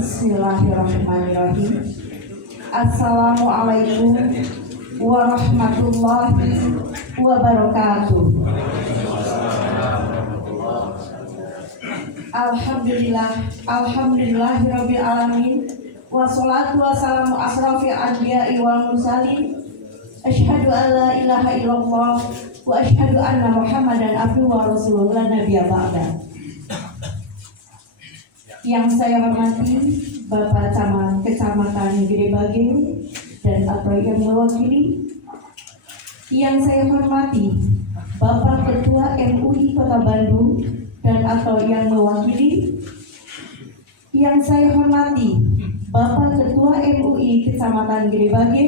Bismillahirrahmanirrahim. Assalamualaikum warahmatullahi wabarakatuh. Alhamdulillahirabbil alamin. Wassalatu wassalamu asrofil anbiya'i wal mursalin. Asyhadu an la ilaha illallah wa asyhadu anna Muhammadan abduhu wa rasuluhu la nabiyya ba'da. Yang saya hormati Bapak Camat Kecamatan Gede Bage dan atau yang mewakili. Yang saya hormati Bapak Ketua MUI Kota Bandung dan atau yang mewakili. Yang saya hormati Bapak Ketua MUI Kecamatan Gede Bage.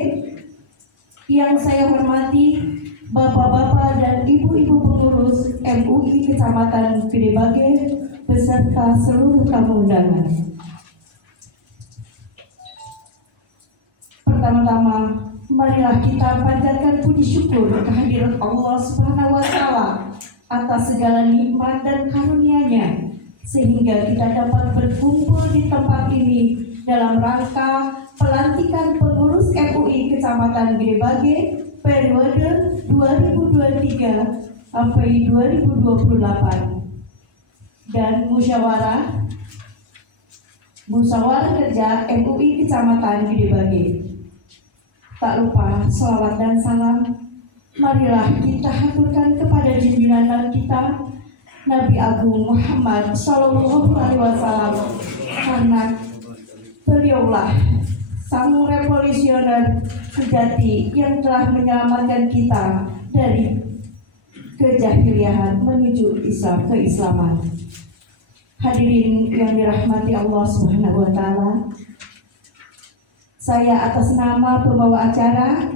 Yang saya hormati Bapak-bapak dan ibu-ibu pengurus MUI Kecamatan Gede Bage beserta seluruh tamu undangan. Pertama-tama, marilah kita panjatkan puji syukur kehadirat Allah Subhanahu wa Ta'ala atas segala nikmat dan karunia-Nya, sehingga kita dapat berkumpul di tempat ini dalam rangka pelantikan pengurus MUI Kecamatan Gede Bage periode 2023 sampai 2028 dan musyawarah kerja MUI Kecamatan Gede Bage. Tak lupa selawat dan salam marilah kita haturkan kepada junjungan kita Nabi Agung Muhammad Sallallahu Alaihi Wasallam, karena beliaulah sang revolusioner sejati yang telah menyelamatkan kita dari kejahiliahan menuju Islam, keislaman. Hadirin yang dirahmati Allah Subhanahu wa Ta'ala, saya atas nama pembawa acara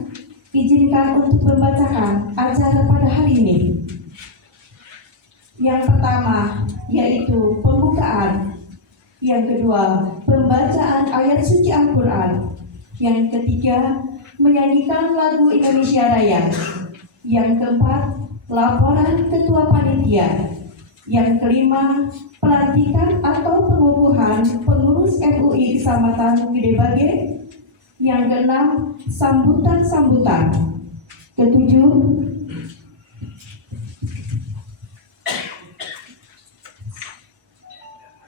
izinkan untuk membacakan acara pada hari ini. Yang pertama yaitu pembukaan, yang kedua pembacaan ayat suci Al-Quran, yang ketiga menyanyikan lagu Indonesia Raya, yang keempat laporan ketua panitia, yang kelima pelantikan atau pengukuhan pengurus MUI Kecamatan Gede Bage, yang keenam sambutan-sambutan, ketujuh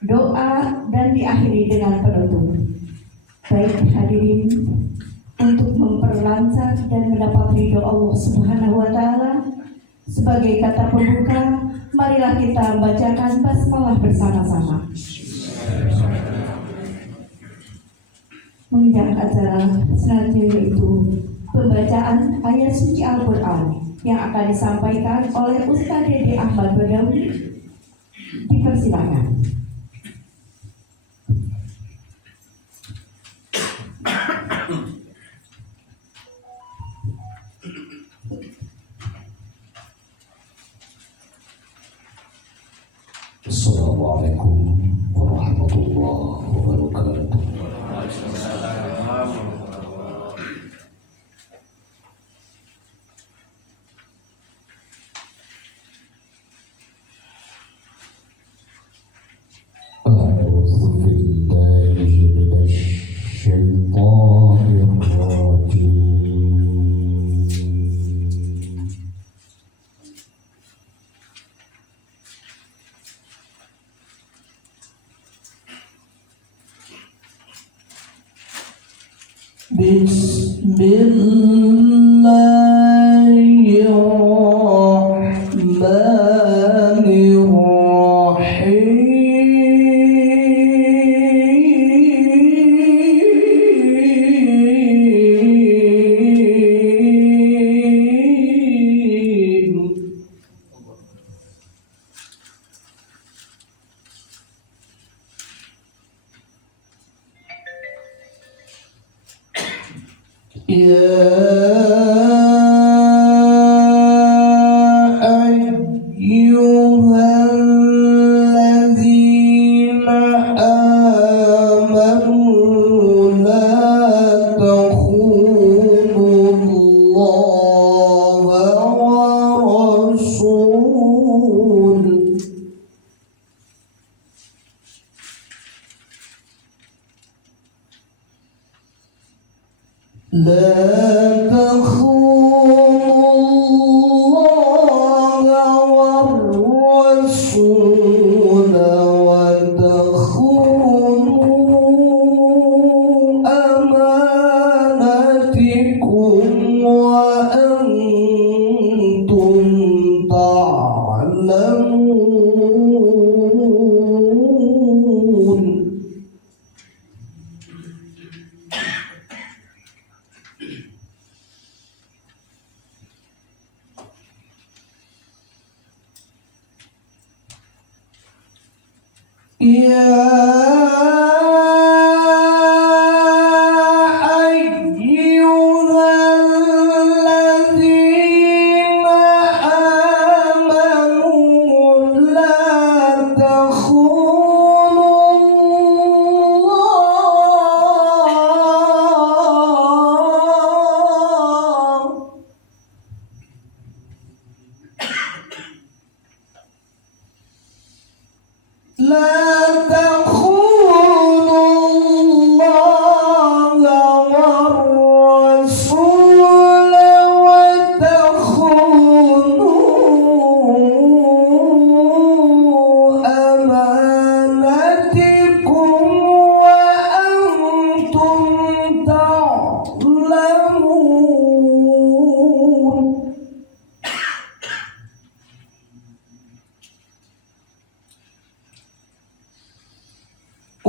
doa dan diakhiri dengan penutup. Baik hadirin, untuk memperlancar dan mendapat ridho Allah Subhanahu wa Ta'ala, sebagai kata pembuka, marilah kita bacakan basmalah bersama-sama. Menginjak acara selanjutnya yaitu pembacaan ayat suci Al-Quran yang akan disampaikan oleh Ustaz Dede Ahmad Badawi. Dipersilakan. Assalamualaikum warahmatullahi wabarakatuh. A'udzu billahi minasy syaithanir rajim. Ya والرسول لا تخونوا الله والرسول وتخونوا أماناتكم وأنتم تعلمون. يا أيها الذين آمنوا لا تخونوا الله لا تخونوا الله والرسول وتخونوا أماناتكم وأنتم تعلمون.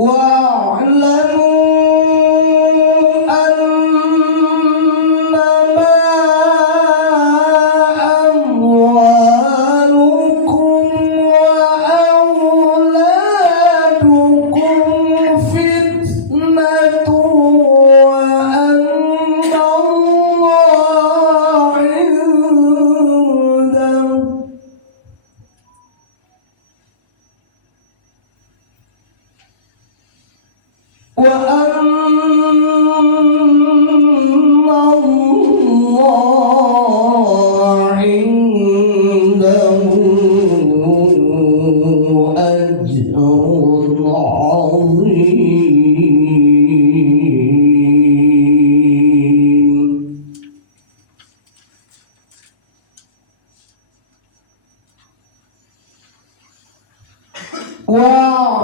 واعلموا أنما أموالكم وأولادكم فتنة وأن الله عنده وأن الله عنده أجر عظيم.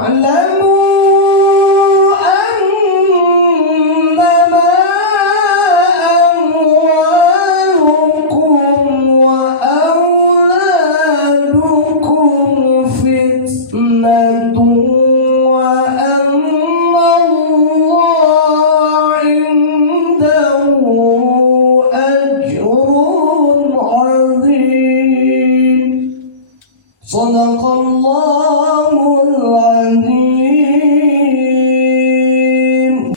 واعلموا أنما أموالكم وأولادكم فتنة وأن الله عنده أجر عظيم. صدق الله العظيم.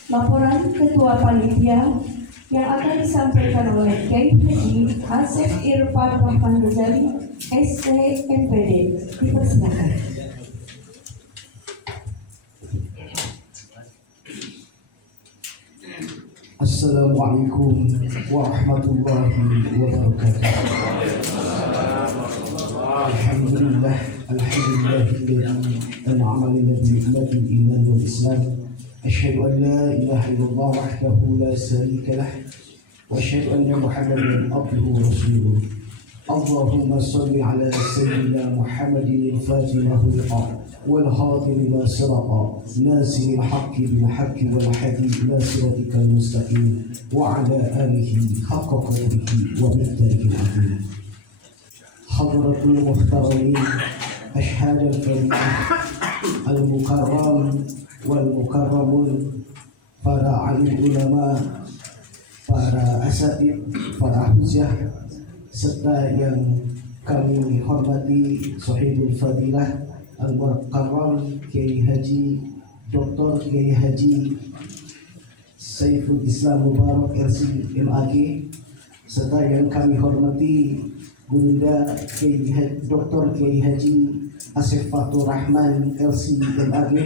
Laporan Ketua Panitia yang akan disampaikan oleh Kiai Haji Asep Irfan Rahman Ghazali, SC MPD. Dipersilakan. Assalamualaikum warahmatullahi wabarakatuh. Alhamdulillah, alhamdulillahilladzi an'ama lana bi ni'matil iman wal islam. Asyhadu an la ilaha illallah wahdahu la syarika lah wa asyhadu anna Muhammadan abduhu wa rasuluh. Allahumma shalli ala sayyidina Muhammadin al-fatih lahu والهادي لما سبق ناصر الحق بالحق والهادي إلى صراطك المستقيم وعلى آله حق قدره ومقداره العظيم. حضرة المحترمين أشهاد الكريم المكرم والمكرمون para alim ulama, para asatid, para hujjah, serta yang kami hormati Sahibul Fadilah Al-Mukarram Kiai Haji Dr. Kiai Haji Saiful Islam Mubarak RC MAG, serta yang kami hormati Bunda Dr. Kiai Haji Asef Fatur Rahman LC MAG,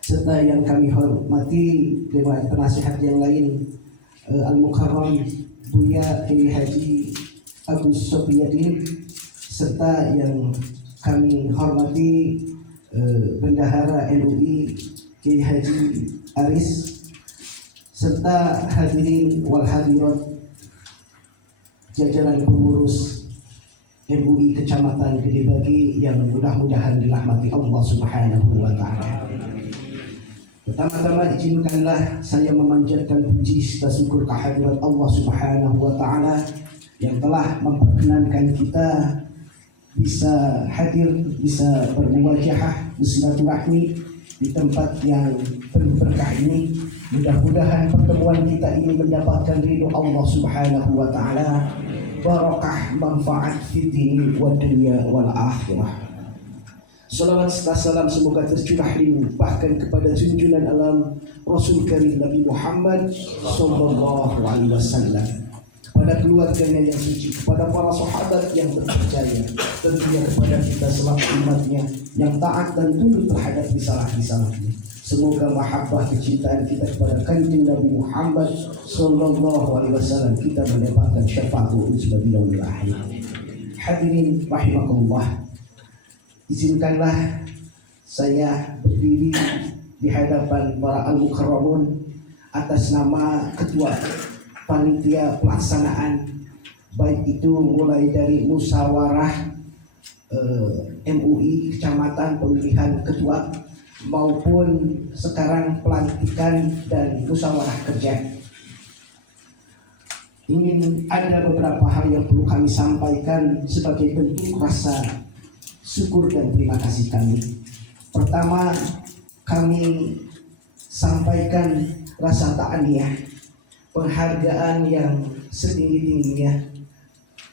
serta yang kami hormati Dewan Penasihat yang lain Al-Mukarram Buya Kiai Haji Agus Sofiyadin, serta yang kami hormati Bendahara MUI Kiai Haji Aris, serta hadirin wal hadirat jajaran pengurus MUI Kecamatan Gedebagi yang mudah-mudahan dirahmati Allah Subhanahu wa Ta'ala. Pertama-tama izinkanlah saya memanjatkan puji serta syukur kehadirat Allah Subhanahu wa Ta'ala yang telah memperkenankan kita bisa hadir, bisa bermuwajahah, bersilaturahmi di tempat yang penuh berkah ini. Mudah-mudahan pertemuan kita ini mendapatkan ridho Allah Subhanahu wa Ta'ala, barakah manfaat fid dini wa dunya wal akhirah. Salawat serta salam semoga tercurah limpahkan kepada junjungan alam Rasul Karim Nabi Muhammad sallallahu alaihi wasallam, kepada keluarganya yang suci, kepada para sahabat yang terpercaya, tentunya kepada kita selaku umatnya yang taat dan tunduk terhadap risalah-risalahnya. Semoga mahabbah kecintaan kita kepada kanjeng Nabi Muhammad sallallahu alaihi wasallam kita mendapatkan syafaat uzma yaumil akhir. Hadirin rahimakumullah, izinkanlah saya berdiri di hadapan para al-mukarramun atas nama Ketua Panitia Pelaksanaan, baik itu mulai dari musyawarah MUI Kecamatan pemilihan ketua maupun sekarang pelantikan dan musyawarah kerja. Ingin ada beberapa hal yang perlu kami sampaikan sebagai bentuk rasa syukur dan terima kasih kami. Pertama, kami sampaikan rasa ta'aniyah, penghargaan yang setinggi-tingginya,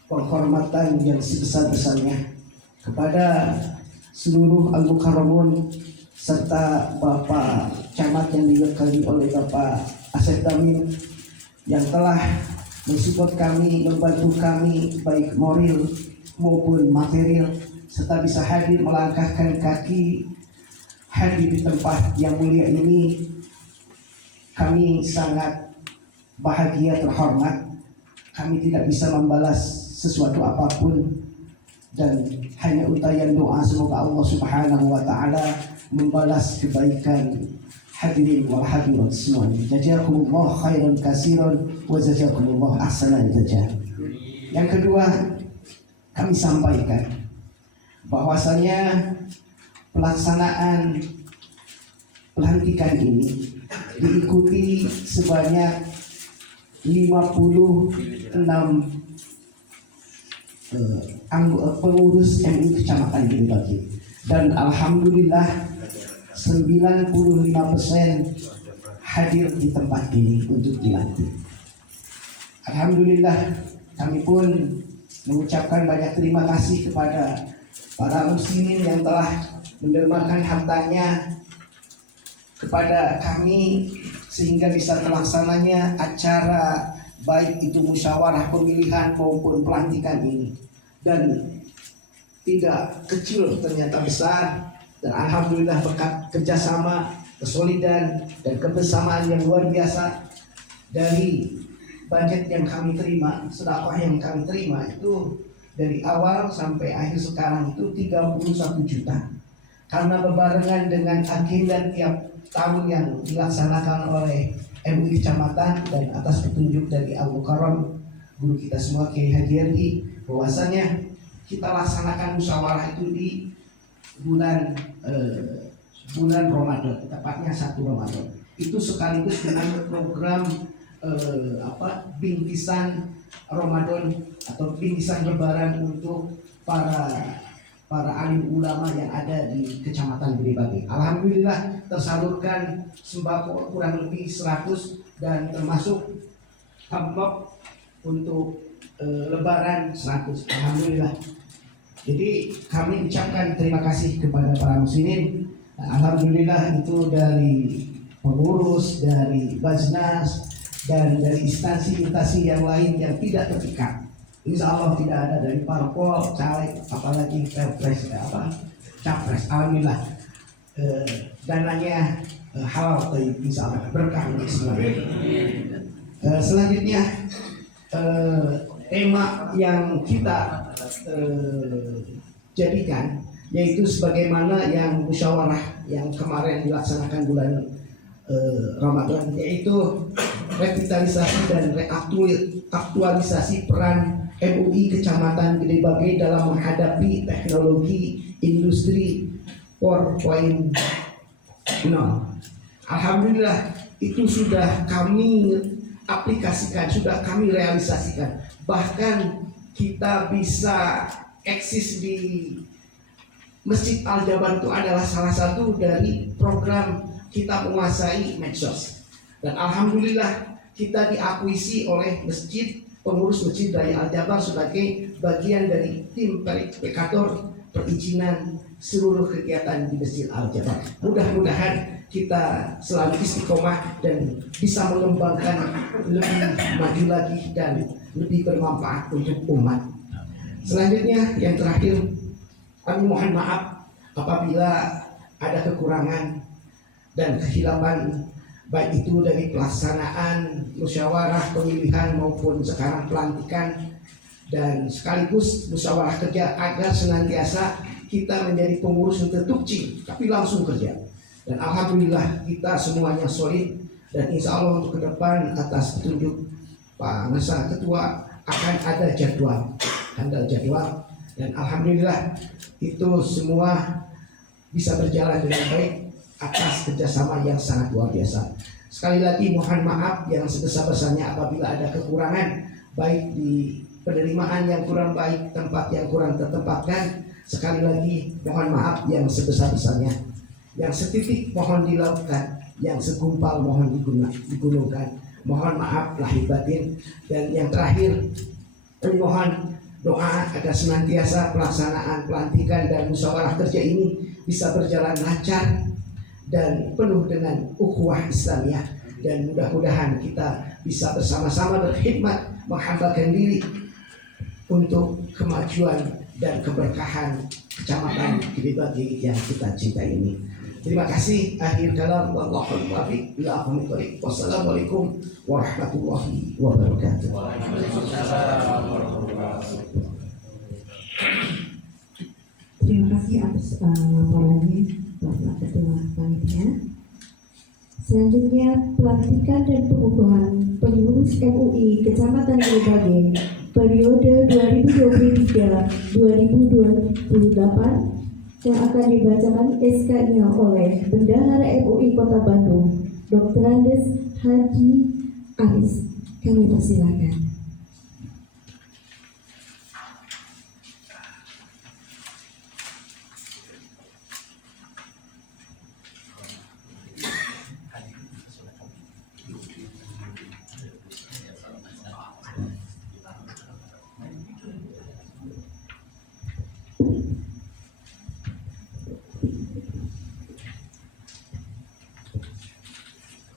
penghormatan yang sebesar-besarnya kepada seluruh al-mukarramun serta Bapak Camat yang diwakili oleh Bapak Asep Tamim yang telah mensupport kami, membantu kami baik moral maupun material, serta bisa hadir melangkahkan kaki hadir di tempat yang mulia ini. Kami sangat bahagia, terhormat. Kami tidak bisa membalas sesuatu apapun dan hanya untayan doa semoga Allah Subhanahu wa Ta'ala membalas kebaikan hadirin wal hadirat semuanya. Jazakumullah khairan katsiran wa jazakumullah ahsanan jazaa. Yang kedua, kami sampaikan bahwasanya pelaksanaan pelantikan ini diikuti sebanyak 56 pengurus MUI Kecamatan Gedebagi, dan alhamdulillah 95% hadir di tempat ini untuk dilantik. Alhamdulillah, kami pun mengucapkan banyak terima kasih kepada para muslimin yang telah mendermakan hartanya kepada kami sehingga bisa terlaksananya acara baik itu musyawarah pemilihan maupun pelantikan ini. Dan tidak kecil, ternyata besar, dan alhamdulillah berkat kerjasama, kesolidan dan kebersamaan yang luar biasa dari budget yang kami terima, sedekah yang kami terima itu dari awal sampai akhir sekarang itu 31 juta. Karena berbarengan dengan agenda tiap tahun yang dilaksanakan oleh MUI Kecamatan dan atas petunjuk dari Al-Mukarram guru kita semua Kiai Haji Ardi, bahwasanya kita laksanakan musyawarah itu di bulan Ramadan, tepatnya 1 Ramadan. Itu sekaligus dengan program bingkisan Ramadan atau bingkisan lebaran untuk para alim ulama yang ada di Kecamatan Gedebagi. Alhamdulillah tersalurkan sembako kurang lebih 100 dan termasuk amplop untuk lebaran 100. Alhamdulillah. Jadi kami ucapkan terima kasih kepada para muslimin. Alhamdulillah itu dari pengurus, dari Basnas dan dari instansi-instansi yang lain yang tidak terpikat. Insya Allah tidak ada dari parpol, caleg, apalagi capres. Alhamdulillah dananya halal, insya Allah berkah untuk semuanya. Selanjutnya tema yang kita jadikan, yaitu sebagaimana yang musyawarah yang kemarin dilaksanakan bulan Ramadan, yaitu revitalisasi dan reaktualisasi peran MUI Kecamatan Gede Bage dalam menghadapi teknologi industri 4.0. Alhamdulillah itu sudah kami aplikasikan, sudah kami realisasikan. Bahkan kita bisa eksis di Masjid Al-Jabar itu adalah salah satu dari program kita menguasai medsos. Dan alhamdulillah kita diakuisi oleh pengurus Masjid Raya Al-Jabar sebagai bagian dari tim verifikator perizinan seluruh kegiatan di Masjid Al-Jabar. Mudah-mudahan kita selalu istiqomah dan bisa mengembangkan lebih maju lagi dan lebih bermanfaat untuk umat. Selanjutnya yang terakhir, kami mohon maaf apabila ada kekurangan dan kehilapan, baik itu dari pelaksanaan musyawarah pemilihan maupun sekarang pelantikan, dan sekaligus musyawarah kerja agar senantiasa kita menjadi pengurus yang tertukci tapi langsung kerja. Dan alhamdulillah kita semuanya solid, dan insya Allah untuk ke depan atas petunjuk Pak Nasa Ketua akan ada jadwal, dan alhamdulillah itu semua bisa berjalan dengan baik atas kerjasama yang sangat luar biasa. Sekali lagi mohon maaf yang sebesar-besarnya apabila ada kekurangan, baik di penerimaan yang kurang baik, tempat yang kurang tertempatkan. Sekali lagi mohon maaf yang sebesar-besarnya. Yang setitik mohon dilakukan, yang segumpal mohon digunungkan. Mohon maaf lahir batin. Dan yang terakhir, mohon doa agar senantiasa pelaksanaan pelantikan dan musyawarah kerja ini bisa berjalan lancar dan penuh dengan ukhuwah Islamiyah, dan mudah-mudahan kita bisa bersama-sama berkhidmat menghambakan diri untuk kemajuan dan keberkahan Kecamatan Gede Bage yang kita cintai ini. Terima kasih. Akhir kalam, wallahul muwaffiq ila aqwamit thoriq. Wassalamualaikum warahmatullahi wabarakatuh. Terima kasih atas laporannya Bapak Ketua Panitia. Selanjutnya pelantikan dan pengukuhan pengurus MUI Kecamatan Gede Bage periode 2023-2028 yang akan dibacakan SK-nya oleh Bendahara MUI Kota Bandung, Dr. Andes Haji Aris. Kami persilakan.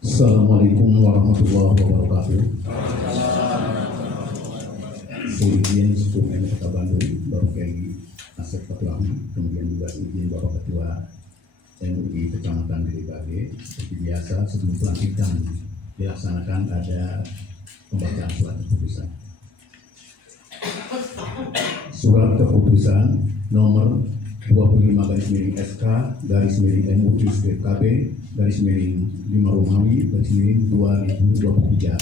Assalamualaikum warahmatullahi wabarakatuh. Saya izin Suku MUI Kota Bandung, Bapak Kiai Asep Fatullah, kemudian juga izin Bapak Ketua MUI Kecamatan Gede Bage. Seperti biasa sebelum pelantikan dilaksanakan ada pembacaan surat keputusan. Surat keputusan nomor 25/SK/MUI/KB/5 Romawi /2023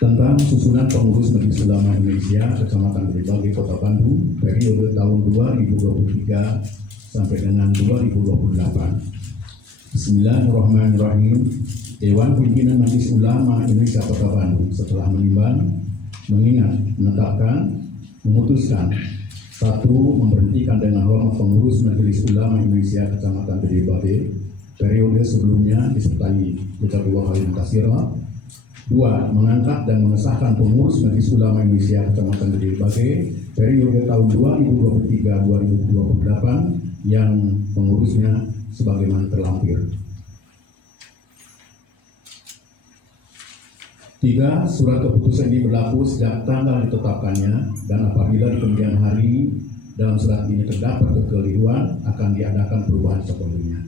tentang susunan pengurus Majelis Ulama Indonesia Kecamatan Gede Bage Kota Bandung periode tahun 2023 sampai dengan 2028. Bismillahirrahmanirrahim. Dewan Pimpinan Majelis Ulama Indonesia Kota Bandung setelah menimbang, mengingat, menetapkan, memutuskan: 1. Memberhentikan dengan hormat pengurus Majelis Ulama Indonesia Kecamatan Gede Bage periode sebelumnya disertai ucapan kalimat katsirah. 2. Mengangkat dan mengesahkan pengurus Majelis Ulama Indonesia Kecamatan Gede Bage periode tahun 2023-2028 yang pengurusnya sebagaimana terlampir. 3. Surat keputusan ini berlaku sejak tanggal ditetapkannya, dan apabila di kemudian hari dalam surat ini terdapat kekeliruan akan diadakan perubahan sepenuhnya.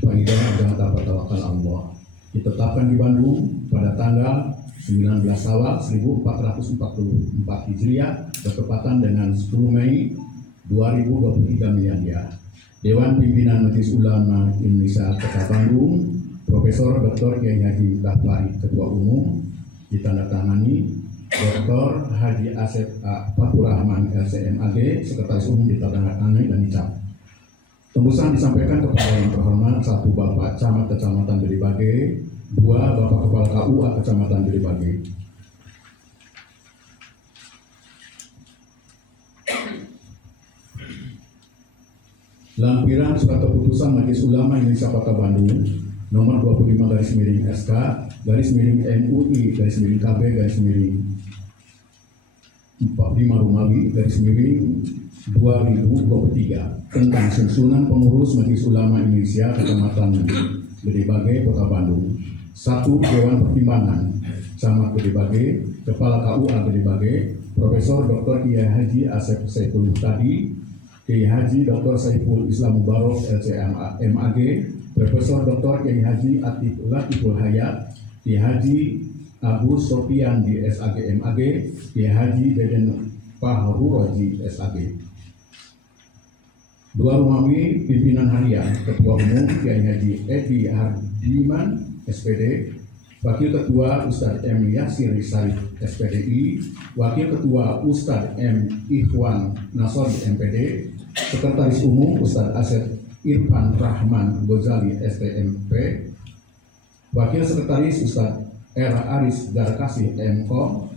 Faedah jangan dapat tawakal Allah. ditetapkan di Bandung pada tanggal 19 Syawal 1444 Hijriah bertepatan dengan 10 Mei 2023 Miladiah. Dewan Pimpinan Majelis Ulama Indonesia Kota Bandung, Profesor Dr. Kiai Haji Kahbari, Ketua Umum, ditandatangani Dr. Haji Asep A. Fatur Rahman LCMAG, Sekretaris Umum, ditandatangani dan dicap. Tembusan disampaikan kepada yang terhormat 1 Bapak Camat Kecamatan Bedebage, 2 Bapak Kepala KUA Kecamatan Bedebage. Lampiran Surat Keputusan Majelis Ulama Indonesia Kota Bandung nomor 25/MUI/KB-MI-45 tentang susunan pengurus Majelis Ulama Indonesia Kecamatan Bedebage Kota Bandung. 1. Dewan Pertimbangan Camat Bedebage, Kepala KUA Bedebage, Profesor Dr. Kiai Haji Asep Saiful Muhtadi, Kiai Haji Dr. Saiful Islam Mubarok LCMAG, Profesor Dr. Kiai Haji Atif Latiful Hayat, Kiai Haji Abu Sofian di SAG MAG, Kiai Haji Deden Fahru Roji SAG. 2. Rumawi Pimpinan Harian Ketua Umum Kiai Haji Edi Hardiman SPD, Wakil Ketua Ustadz M. Yasir Said SPDI, Wakil Ketua Ustadz M. Ikhwan Nasori MPD, Sekretaris Umum Ustadz Asep Irfan Rahman Ghazali STMP, Wakil Sekretaris Ustadz R. Aris Darkasih MKOM,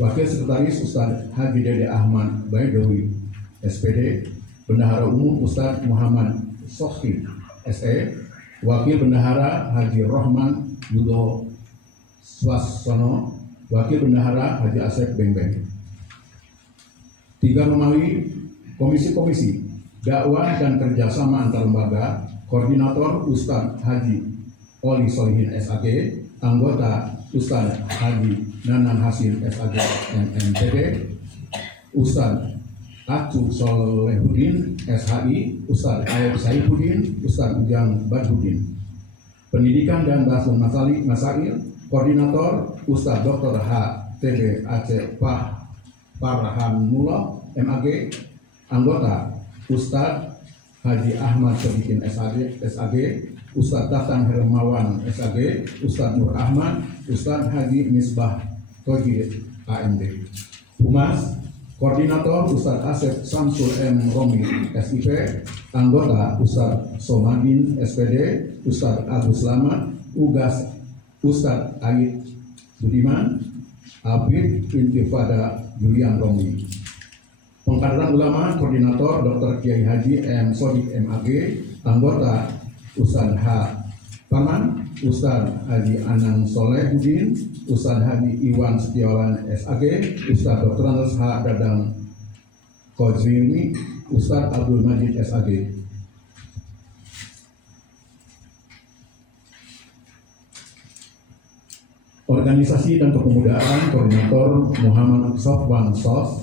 Wakil Sekretaris Ustadz Haji Dede Ahmad Baidowi SPD, Bendahara Umum Ustadz Muhammad Sohib SE, Wakil Bendahara Haji Rohman Yudo Swassono, Wakil Bendahara Haji Asep Bengbeng. 3. Romawi Komisi-komisi dakwah dan kerjasama antar lembaga, Koordinator Ustadz Haji Oli Solihin SAG, Anggota Ustadz Haji Nanan Hasim SAG MMPD, Ustadz Acu Solehudin SHI, Ustadz Ayub Saifuddin, Ustadz Ujang Badhuddin. Pendidikan dan Bahsul Masail, Koordinator Ustadz Dr. H. TB Aceh Farhanullah MAG, Anggota Ustadz Haji Ahmad Sodikin SAG, Ustadz Tatang Hermawan SAG, Ustadz Nur Ahmad, Ustadz Haji Misbah Toji AMD. Humas, Koordinator Ustadz Asep Samsul M. Romi SIP, Anggota Ustadz Somadin SPD, Ustadz Agus Slamet, Ugas Ustadz Ait Budiman, Abid Intifada Julian Romi. Pengkaderan Ulama, Koordinator Dr. Kiai Haji M. Sodik MAG, Anggota Ustadz H. Paman, Ustadz Haji Anang Solehudin, Ustadz Haji Iwan Setiawan SAG, Ustadz Dr. H. Dadang Kozrini, Ustadz Abdul Majid SAG. Organisasi dan Kepemudaan, Koordinator Muhammad Sofwan SOS,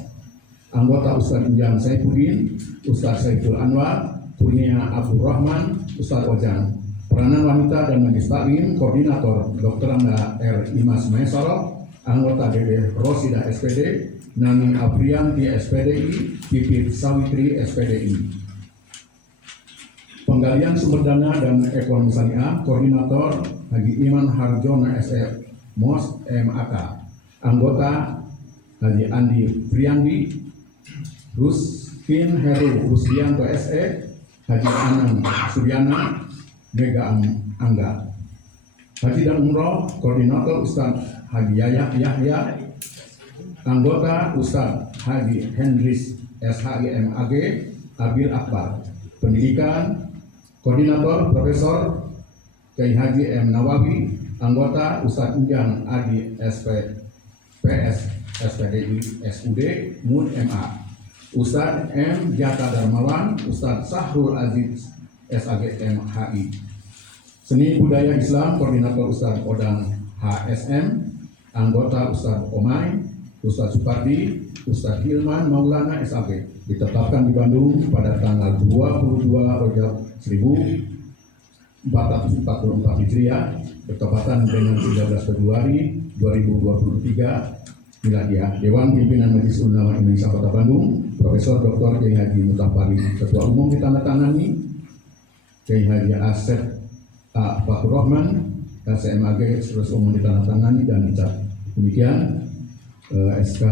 Anggota Ustadz Ujang Saifuddin, Ustadz Saiful Anwar, Kurnia Abdul Rahman, Ustadz Ojang. Peranan Wanita dan Majelis Taklim, Koordinator Dr. Anda R. Imas Maesaro, Anggota DD Rosida SPD, Nani Aprianti SPDI, Pipit Sawitri SPDI. Penggalian Sumber Dana dan Ekonomi Syariah, Koordinator Haji Iman Harjona SE MOS MAK, Anggota Haji Andi Priandi, Ruskin Heru Rusdianto SE, Haji Anang Suryana, Mega Angga. Haji dan Umroh, Koordinator Ustadz Haji Yahya, Anggota Ustadz Haji Hendris SHIMAG, Abil Akbar. Pendidikan, Koordinator Profesor Kiai Haji M. Nawawi, Anggota Ustadz Ujang Adi SPS SPDI SUD MUN MA, Ustadz M. Jata Darmawan, Ustadz Sahrul Aziz SAG MHI. Seni Budaya Islam, Koordinator Ustadz Odang HSM, Anggota Ustadz Omai, Ustadz Supardi, Ustadz Hilman Maulana SAG. Ditetapkan di Bandung pada tanggal 22 Rajab 1444 Hijriah bertepatan dengan 13 Februari 2023 Miladiah. Dewan Pimpinan Majelis Ulama Indonesia Kota Bandung, Profesor Dr. Kiai Haji Mutafari, Ketua Umum ditandatangani Kiai Haji Asep A. Fatur Rahman, KCMAG Sekretaris Umum ditandatangani dan dicap. Demikian SK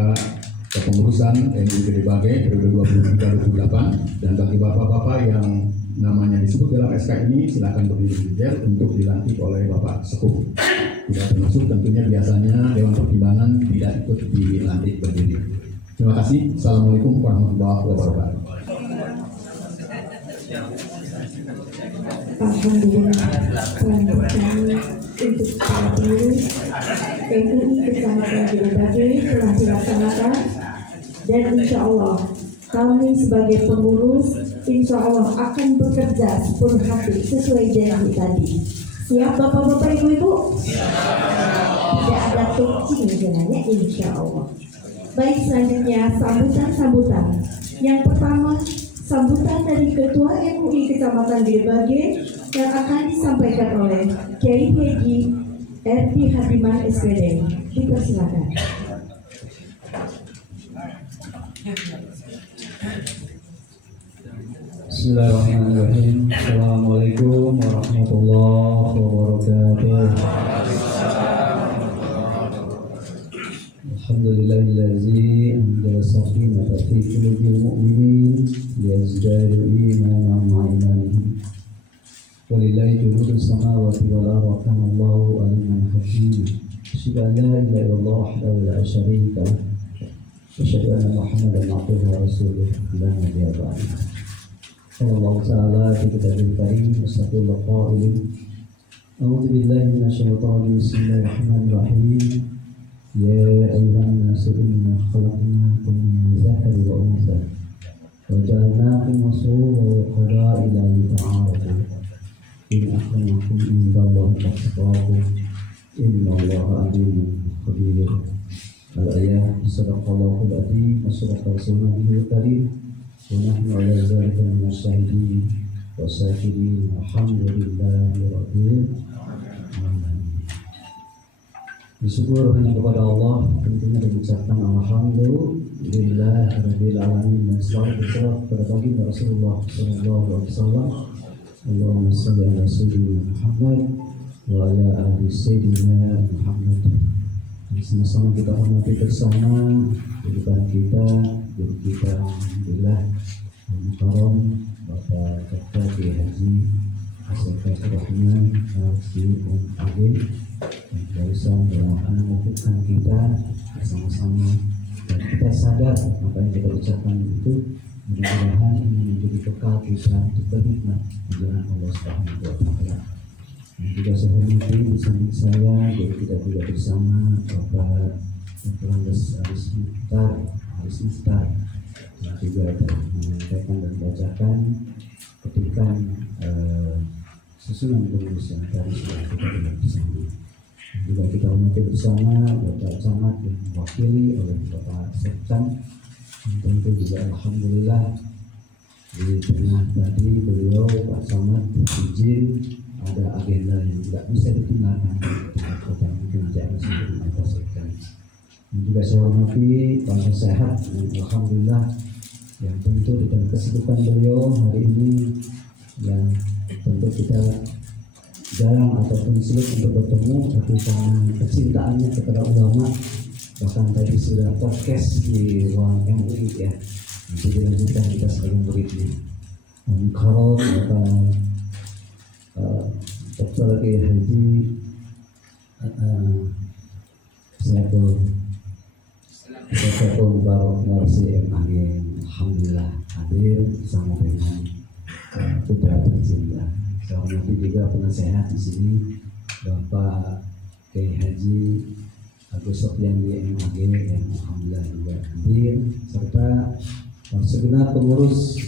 kepengurusan MUI Gede Bage periode 23-28, dan bagi bapak-bapak yang namanya disebut dalam SK ini silakan berdiri untuk dilantik oleh Bapak Sepuh. Tidak termasuk tentunya biasanya Dewan Pertimbangan tidak ikut dilantik berdiri. Terima kasih. Assalamualaikum warahmatullahi wabarakatuh. Alhamdulillah, selanjutnya untuk para pengurus MUI Kecamatan Gede Bage telah dilaksanakan, dan insya Allah kami sebagai pengurus insya Allah akan bekerja sepenuh hati sesuai janji tadi. Siap Bapak-Bapak Ibu-Ibu? Tidak ada kucing jalannya insya Allah. Baik, selanjutnya sambutan-sambutan. Yang pertama, sambutan dari Ketua MUI Kecamatan Gede Bage yang akan disampaikan oleh Kiai Haji R.D. Hadiman SPD. Dipersilakan. Bismillahirrahmanirrahim. Assalamualaikum warahmatullahi wabarakatuh. Alhamdulillahillazi anzala sakinata fi qulubil mu'minin liyazdadu imanan ma'a imanihim. Walillahi junudus samawati wal ardi wa kana Allahu aliman hakim. Asyhadu an la ilaha illallah wahdahu la syarika lah. Asyhadu anna Muhammadan abduhu wa rasuluh la nabiyya ba'dahu. Allah Ta'ala fi kitabihil karim mustaqil qailin a'udzu billahi minasyaitonir rajim bismillahirrahmanirrahim ya ayyuhan nasu inna khalaqnakum min dzakarin wa untha wa ja'alnakum shu'uban wa qabaila lita'arafu in akramakum indallahi atqakum innallaha alimun khabir. Al-ayat sadaqallahul adzim wa sadaqa rasulul karim. ونحن على ذلك من الشاهدين والشاكرين الحمد لله رب العالمين. Bersyukur hanya kepada Allah, tentunya mengucapkan alhamdulillah rabbil alamin, dan selalu berserah kepada baginda Rasulullah sallallahu alaihi wasallam. Allahumma shalli ala sayyidina Muhammad wa ala ali sayyidina Muhammad. Sama-sama kita hormati bersama kehidupan kita, guru kita alhamdulillah Al-Mukarram Bapak Dr. Kiai Haji Asep Fatur Rahman LCMAG, yang barusan dalam mengukuhkan kita bersama-sama, dan kita sadar apa yang kita ucapkan itu mudah-mudahan ini menjadi bekal kita untuk berhikmat di jalan Allah Subhanahu wa Ta'ala. Juga saya hormati di samping saya, jadi kita juga bersama Bapak Dr. Aris Mukhtar yang juga menyampaikan dan bacakan petikan susunan pengurus yang tadi sudah kita dengar bersama. Juga kita hormati bersama Bapak Camat yang diwakili oleh Bapak Sekcam, yang tentu juga alhamdulillah di tengah tadi beliau Pak Camat izin ada agenda yang tidak bisa ditinggalkan di kota, mungkin jangan sebelum kita selesaikan. Dan juga saya hormati Pak Sehat, alhamdulillah, yang tentu di dalam kesibukan beliau hari ini yang tentu kita jarang ataupun sulit untuk bertemu, tapi karena kecintaannya kepada ulama, bahkan tadi sudah podcast di ruang MUI ya, nanti dilanjutkan kita sebagai muridnya. Kalau Dr. Kiai Haji Saiful Barok LCMAG alhamdulillah hadir bersama dengan putra tercinta. Saya hormati juga penasehat di sini Bapak Kiai Haji Agus Sofyan di MAG yang alhamdulillah juga hadir, serta segenap pengurus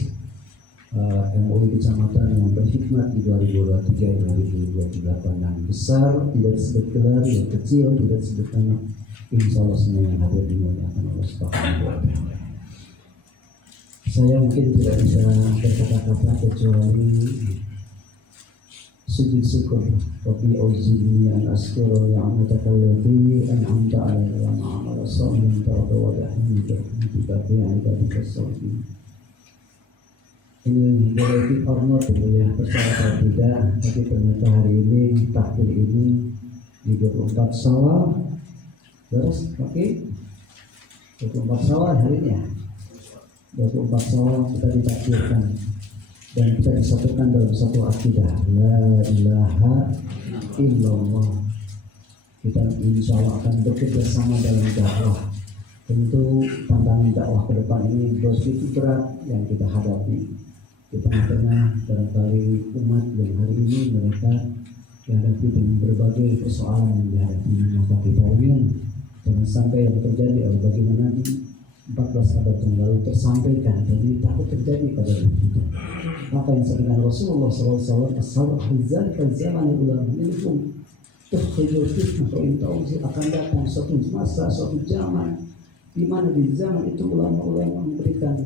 MUI Kecamatan yang berkhidmat di 2023-2028, yang besar tidak disebut gelar, yang kecil tidak disebut nama, insya Allah semua yang hadir dimuliakan Allah Subhanahu wa Ta'ala. Saya mungkin tidak bisa berkata-kata kecuali sujud syukur. Rabbi auzi'ni an askura ni'mataka allati an'amta 'alayya wa a'mala shalihan tarda wa ini boleh or not ya, percaya atau tidak, tapi ternyata hari ini takdir ini di 24 Syawal, terus oke, 24 Syawal hari ini ya, 24 Syawal kita ditakdirkan dan kita disatukan dalam satu akidah, la ilaha illallah. Kita insya Allah akan bekerja sama dalam dakwah. Tentu tantangan dakwah ke depan ini begitu berat yang kita hadapi di tengah-tengah barangkali umat yang hari ini mereka dihadapi dengan berbagai persoalan yang dihadapi. Maka kita ingin jangan sampai yang terjadi bagaimana di 14 abad yang lalu tersampaikan dan ini takut terjadi pada kita. Apa yang disampaikan Rasulullah SAW, "Zalika zaman ulama minkum tukhrijul fitnah wa in ta'uzi", akan datang suatu masa, suatu zaman di mana di zaman itu ulama-ulama memberikan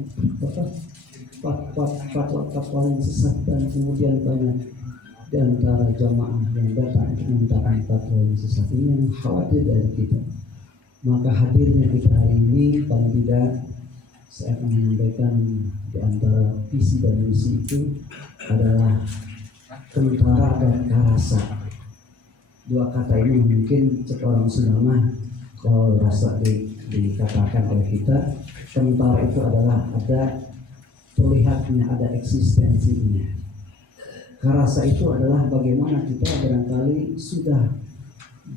fatwa yang sesat dan kemudian banyak di antara jamaah yang datang untuk memintakan fatwa yang sesat. Ini yang khawatir dari kita. Maka hadirnya kita hari ini paling tidak saya akan menyampaikan di antara visi dan misi itu adalah tentara dan karasa. Dua kata ini mungkin seorang Sunda kalau rasa dikatakan oleh kita, tentara itu adalah ada terlihatnya, ada eksistensinya. Karasa itu adalah bagaimana kita barangkali sudah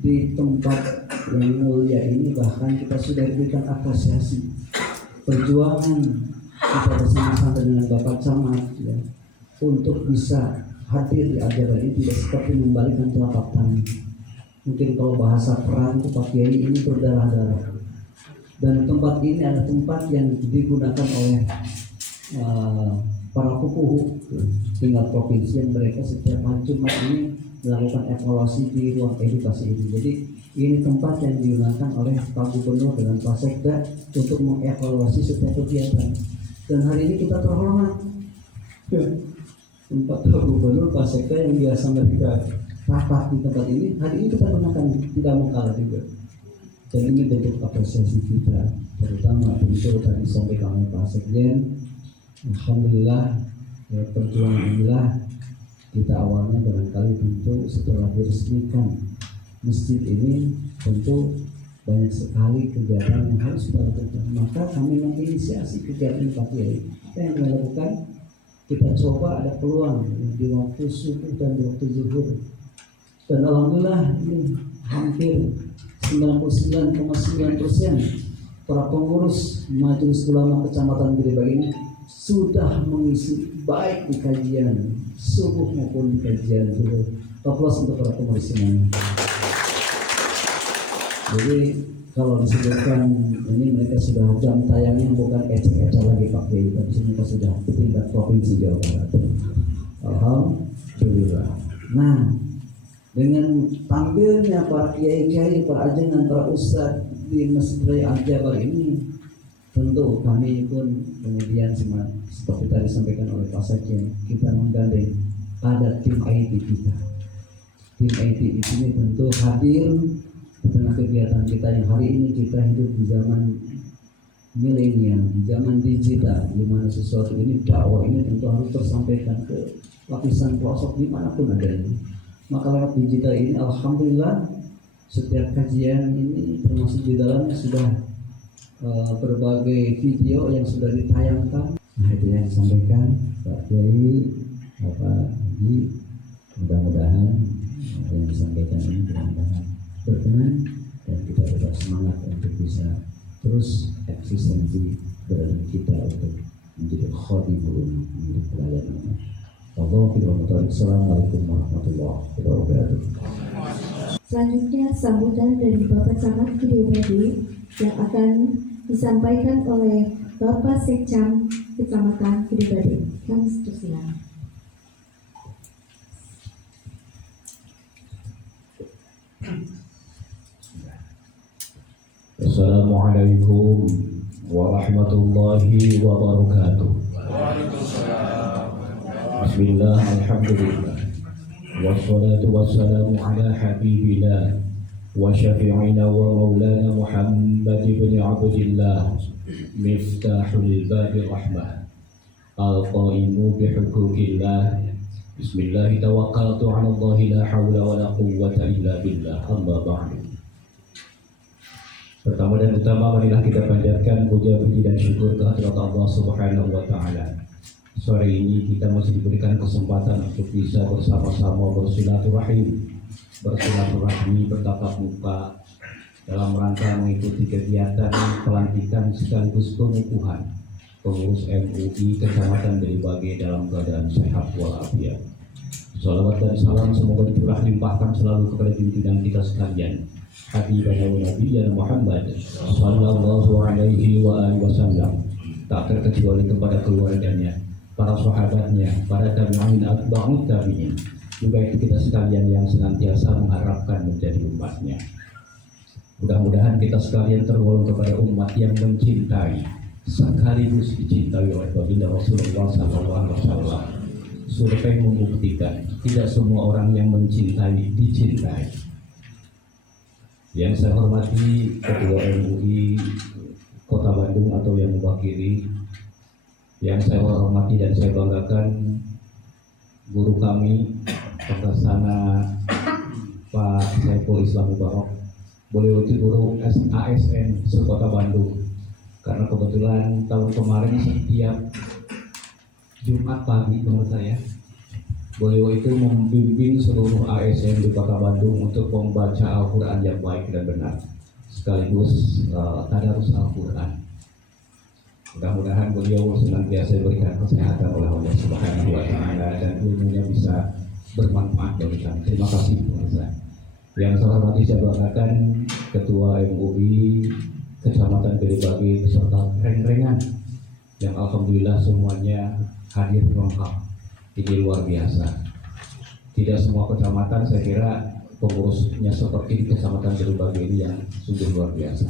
di tempat yang mulia ini, bahkan kita sudah diberikan apresiasi perjuangan kita bersama-sama dengan Bapak Camat ya, untuk bisa hadir di acara ini tidak seperti membalikan telapak tangan. Mungkin kalau bahasa perang itu Pak Kiai ini berdarah-darah. Dan tempat ini adalah tempat yang digunakan oleh para pupuh tingkat provinsi yang mereka setiap hari Jumat ini melakukan evaluasi di ruang edukasi ini. Jadi ini tempat yang digunakan oleh Pak Gubernur dengan Pak Sekda untuk mengevaluasi setiap kegiatan. Dan hari ini kita terhormat tempat Pak Gubernur, Pak Sekda yang biasa mereka rapat di tempat ini, hari ini kita gunakan, tidak mau kalah juga. Dan ini bentuk apresiasi kita, terutama tentu tadi disampaikan oleh Pak Sekjen. Alhamdulillah ya, perjuangan inilah kita awalnya barangkali tentu setelah diresmikan masjid ini tentu banyak sekali kegiatan yang harus kita lakukan. Maka kami menginisiasi kegiatan Pak Kiai. Yang kita lakukan, kita coba ada peluang di waktu subuh dan di waktu zuhur. Dan alhamdulillah ini hampir 99,9% para pengurus Majelis Ulama Kecamatan Gedebagi ini sudah mengisi baik di kajian subuh maupun di kajian zuhur. Aplaus untuk para pengurus semuanya. Jadi kalau disebutkan ini mereka sudah jam tayangnya bukan ecek-ecek lagi Pak Kiai, tapi mereka sudah tingkat provinsi Jawa Barat. Alhamdulillah. Nah, dengan tampilnya para kiai-kiai, para ajengan, para ustadz di Masjid Raya Al-Jabar ini, tentu kami pun kemudian seperti tadi disampaikan oleh Pak Sekjen, kita menggandeng ada tim IT kita. Tim IT di sini tentu hadir di tengah kegiatan kita yang hari ini kita hidup di zaman milenial, di zaman digital, di mana sesuatu ini dakwah ini tentu harus tersampaikan ke lapisan pelosok dimanapun adanya. Maka lewat digital ini alhamdulillah setiap kajian ini termasuk di dalamnya sudah berbagai video yang sudah ditayangkan. Nah itu yang disampaikan Pak Kiai, Bapak Haji, mudah-mudahan yang disampaikan ini mudah-mudahan berkenan dan kita tetap semangat untuk bisa terus eksistensi berada kita untuk menjadi khadimul ummah, menjadi pelayan umat. Assalamualaikum warahmatullahi wabarakatuh. Selanjutnya sambutan dari Bapak Camat Gedebagi yang akan disampaikan oleh Bapak Sekcam Kecamatan Gedebagi. Kami persilakan. Assalamualaikum warahmatullahi wabarakatuh. Bismillah, alhamdulillah. والصلاة والسلام على حبيبنا وشفيعنا ومولانا محمد بن عبد الله مفتاح للباب الرحمة القائم بحقوق الله. بسم الله توكلت على الله لا حول ولا قوة إلا بالله. أما بعد. Pertama dan utama, marilah kita panjatkan puja puji dan syukur kehadirat Allah Subhanahu wa Ta'ala. Sore ini kita masih diberikan kesempatan untuk bisa bersama-sama bersilaturahmi, bertatap muka dalam rangka mengikuti kegiatan pelantikan sekaligus pengukuhan pengurus MUI Kecamatan Delibagai dalam keadaan sehat walafiat. Salawat dan salam semoga dicurah limpahkan selalu kepada pimpinan kita sekalian, Habibana wa Nabiyana Muhammad sallallahu alaihi wa alihi wasallam, tak terkecuali kepada keluarganya, para sahabatnya, para tabi'in atba'ut tabi'in, juga itu kita sekalian yang senantiasa mengharapkan menjadi umatnya. Mudah-mudahan kita sekalian tergolong kepada umat yang mencintai sekaligus dicintai oleh baginda Rasulullah SAW. Survei membuktikan tidak semua orang yang mencintai dicintai. Yang saya hormati Ketua MUI Kota Bandung atau yang mewakili, yang saya hormati dan saya banggakan guru kami Pelaksana Pak Saiful Islam Mubarak, beliau itu guru ASN sekota Bandung, karena kebetulan tahun kemarin setiap Jumat pagi menurut saya beliau itu membimbing seluruh ASN di Kota Bandung untuk membaca Al-Quran yang baik dan benar, sekaligus tadarus Al-Quran. Mudah-mudahan beliau senantiasa diberikan kesehatan oleh Allah Subhanahu wa Ta'ala dan ilmunya bisa bermanfaat bagi kami. Terima kasih pemirsa. Yang saya hormati saya banggakan Ketua MUI Kecamatan Delibagai beserta reng-rengan yang alhamdulillah semuanya hadir lengkap. Ini luar biasa. Tidak semua kecamatan saya kira pengurusnya seperti di Kecamatan Delibagai ini yang sungguh luar biasa.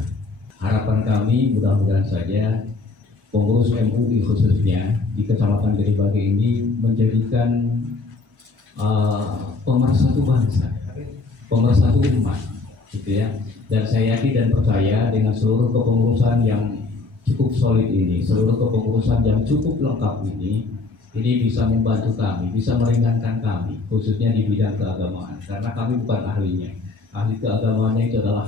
Harapan kami mudah-mudahan saja pengurus MUI khususnya di Kecamatan Delibagai ini menjadikan pemersatu bangsa, pemersatu umat, gitu ya. Dan saya yakin dan percaya dengan seluruh kepengurusan yang cukup solid ini, seluruh kepengurusan yang cukup lengkap ini bisa membantu kami, bisa meringankan kami, khususnya di bidang keagamaan, karena kami bukan ahlinya. Ahli keagamaannya itu adalah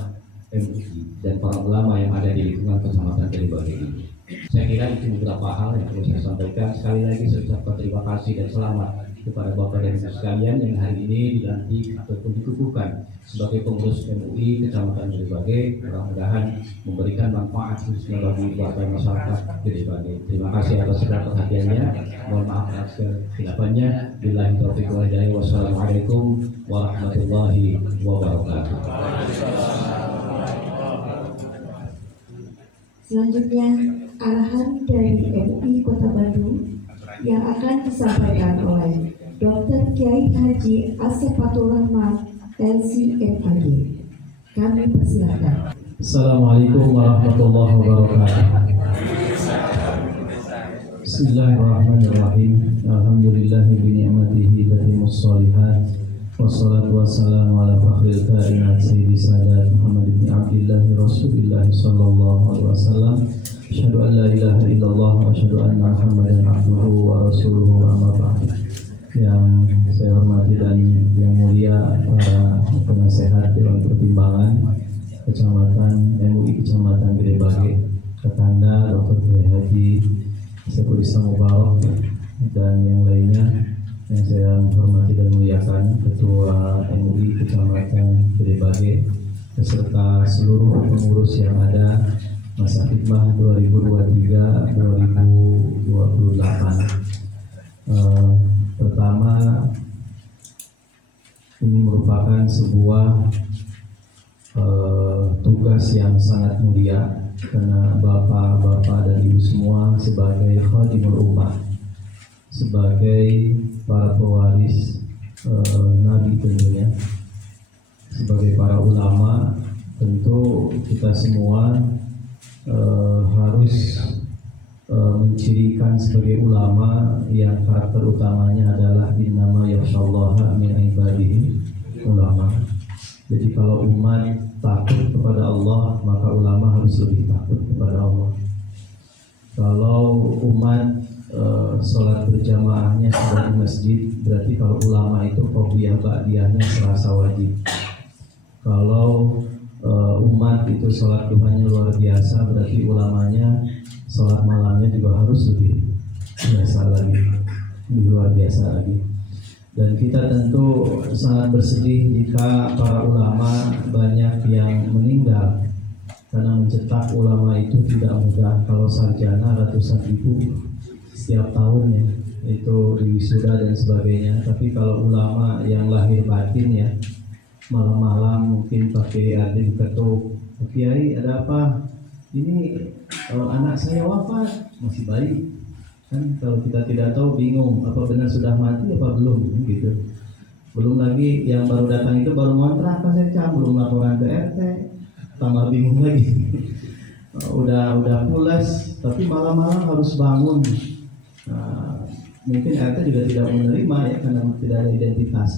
MUI dan para ulama yang ada di lingkungan Kecamatan Delibagai ini. Saya kira itu beberapa hal yang perlu saya sampaikan. Sekali lagi saya ucapkan terima kasih dan selamat kepada Bapak dan Ibu sekalian yang hari ini dilantik ataupun dikukuhkan sebagai pengurus MUI Kecamatan Delibagai. Mudah-mudahan memberikan manfaat khususnya bagi warga masyarakat Delibagai. Terima kasih atas segala perhatiannya. Mohon maaf atas kekhilaafannya. Billahi taufiq wal hidayah. Wassalamualaikum warahmatullahi wabarakatuh. Selanjutnya, arahan dari MUI Kota Bandung yang akan disampaikan oleh Dr. Kiai Haji Assefatur Rahman LCMAG. Kami persilakan. Assalamualaikum warahmatullahi wabarakatuh. Bismillahirrahmanirrahim. Alhamdulillahi bini'matihi tatimmus shalihat. Wassalatu wassalamu ala fakhril kainat sayyidi sadat Muhammad ibn Abdillah Rasulillah sallallahu alaihi wasallam. Asyhadu an la ilaha illallah wa asyhadu anna Muhammadan abduhu wa rasuluhu amma ba'd. Yang saya hormati dan yang mulia para penasehat Dewan Pertimbangan Kecamatan MUI Kecamatan Delibagai, Kakanda Dr. Kiai Haji Saiful Islam Mubarak dan yang lainnya yang saya hormati dan muliakan, Ketua MUI Kecamatan Delibagai beserta seluruh pengurus yang ada masa khidmah 2023-2028. Pertama, ini merupakan sebuah tugas yang sangat mulia karena bapak-bapak dan ibu semua sebagai khadimul ummah, sebagai para pewaris Nabi tentunya, sebagai para ulama, tentu kita semua harus mencirikan sebagai ulama yang karakter utamanya adalah innama yakhsyallaha min ibadihi ulama. Jadi kalau umat takut kepada Allah, maka ulama harus lebih takut kepada Allah. Kalau umat sholat berjamaahnya sudah di masjid, berarti kalau ulama itu qobliyah ba'diyahnya serasa wajib. Kalau umat itu sholat duhanya luar biasa, berarti ulamanya sholat malamnya juga harus lebih biasa lagi, lebih luar biasa lagi. Dan kita tentu sangat bersedih jika para ulama banyak yang meninggal, karena mencetak ulama itu tidak mudah. Kalau sarjana ratusan ribu setiap tahunnya itu di wisuda dan sebagainya. Tapi kalau ulama yang lahir batin ya, malam-malam mungkin pakai adin ketuk, Kiai ada apa? Ini anak saya wafat, masih bayi. Kan kalau kita tidak tahu bingung apa benar sudah mati apa belum gitu. Belum lagi yang baru datang itu baru ngontrak pas saya belum laporan ke RT, tambah bingung lagi. udah pulas tapi malam-malam harus bangun. Mungkin RT juga tidak menerima ya karena tidak ada identitas.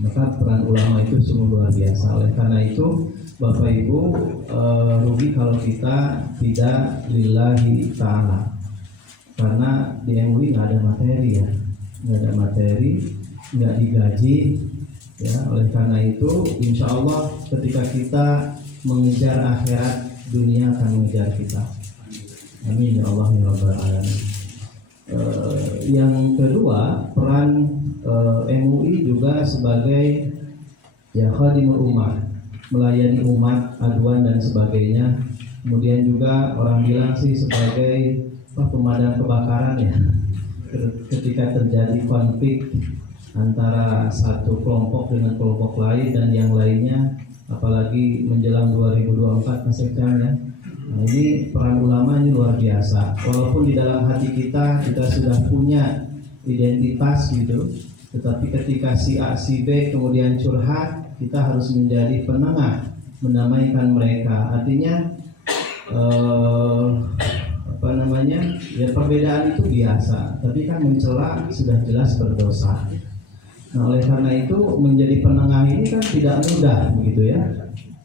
Maka peran ulama itu sungguh luar biasa. Oleh karena itu Bapak Ibu, rugi kalau kita tidak lillahi ta'ala. Karena di MUI nggak ada materi ya, nggak ada materi, nggak digaji ya. Oleh karena itu insya Allah ketika kita mengejar akhirat, dunia akan mengejar kita. Amin ya Allah ya Rabbal Alamin. Yang kedua, peran MUI juga sebagai ya khadimul ummah, melayani umat, aduan dan sebagainya. Kemudian juga orang bilang sih sebagai pemadam kebakaran ya. Ketika terjadi konflik antara satu kelompok dengan kelompok lain dan yang lainnya, apalagi menjelang 2024 Mas ya. Nah, ini peran ulama ini luar biasa. Walaupun di dalam hati kita sudah punya identitas gitu, tetapi ketika si A si B kemudian curhat, kita harus menjadi penengah, mendamaikan mereka. Artinya ya perbedaan itu biasa, tapi kan mencela sudah jelas berdosa. Nah oleh karena itu menjadi penengah ini kan tidak mudah begitu ya.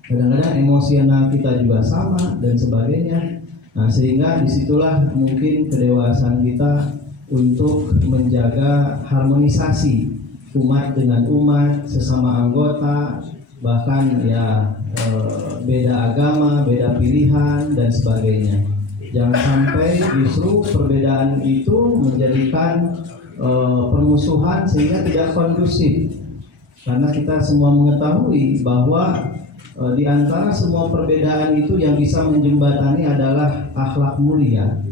Kadang-kadang emosional kita juga sama dan sebagainya. Nah sehingga disitulah mungkin kedewasaan kita untuk menjaga harmonisasi umat dengan umat, sesama anggota, bahkan ya beda agama, beda pilihan dan sebagainya. Jangan sampai justru perbedaan itu menjadikan permusuhan sehingga tidak kondusif. Karena kita semua mengetahui bahwa di antara semua perbedaan itu yang bisa menjembatani adalah akhlak mulia.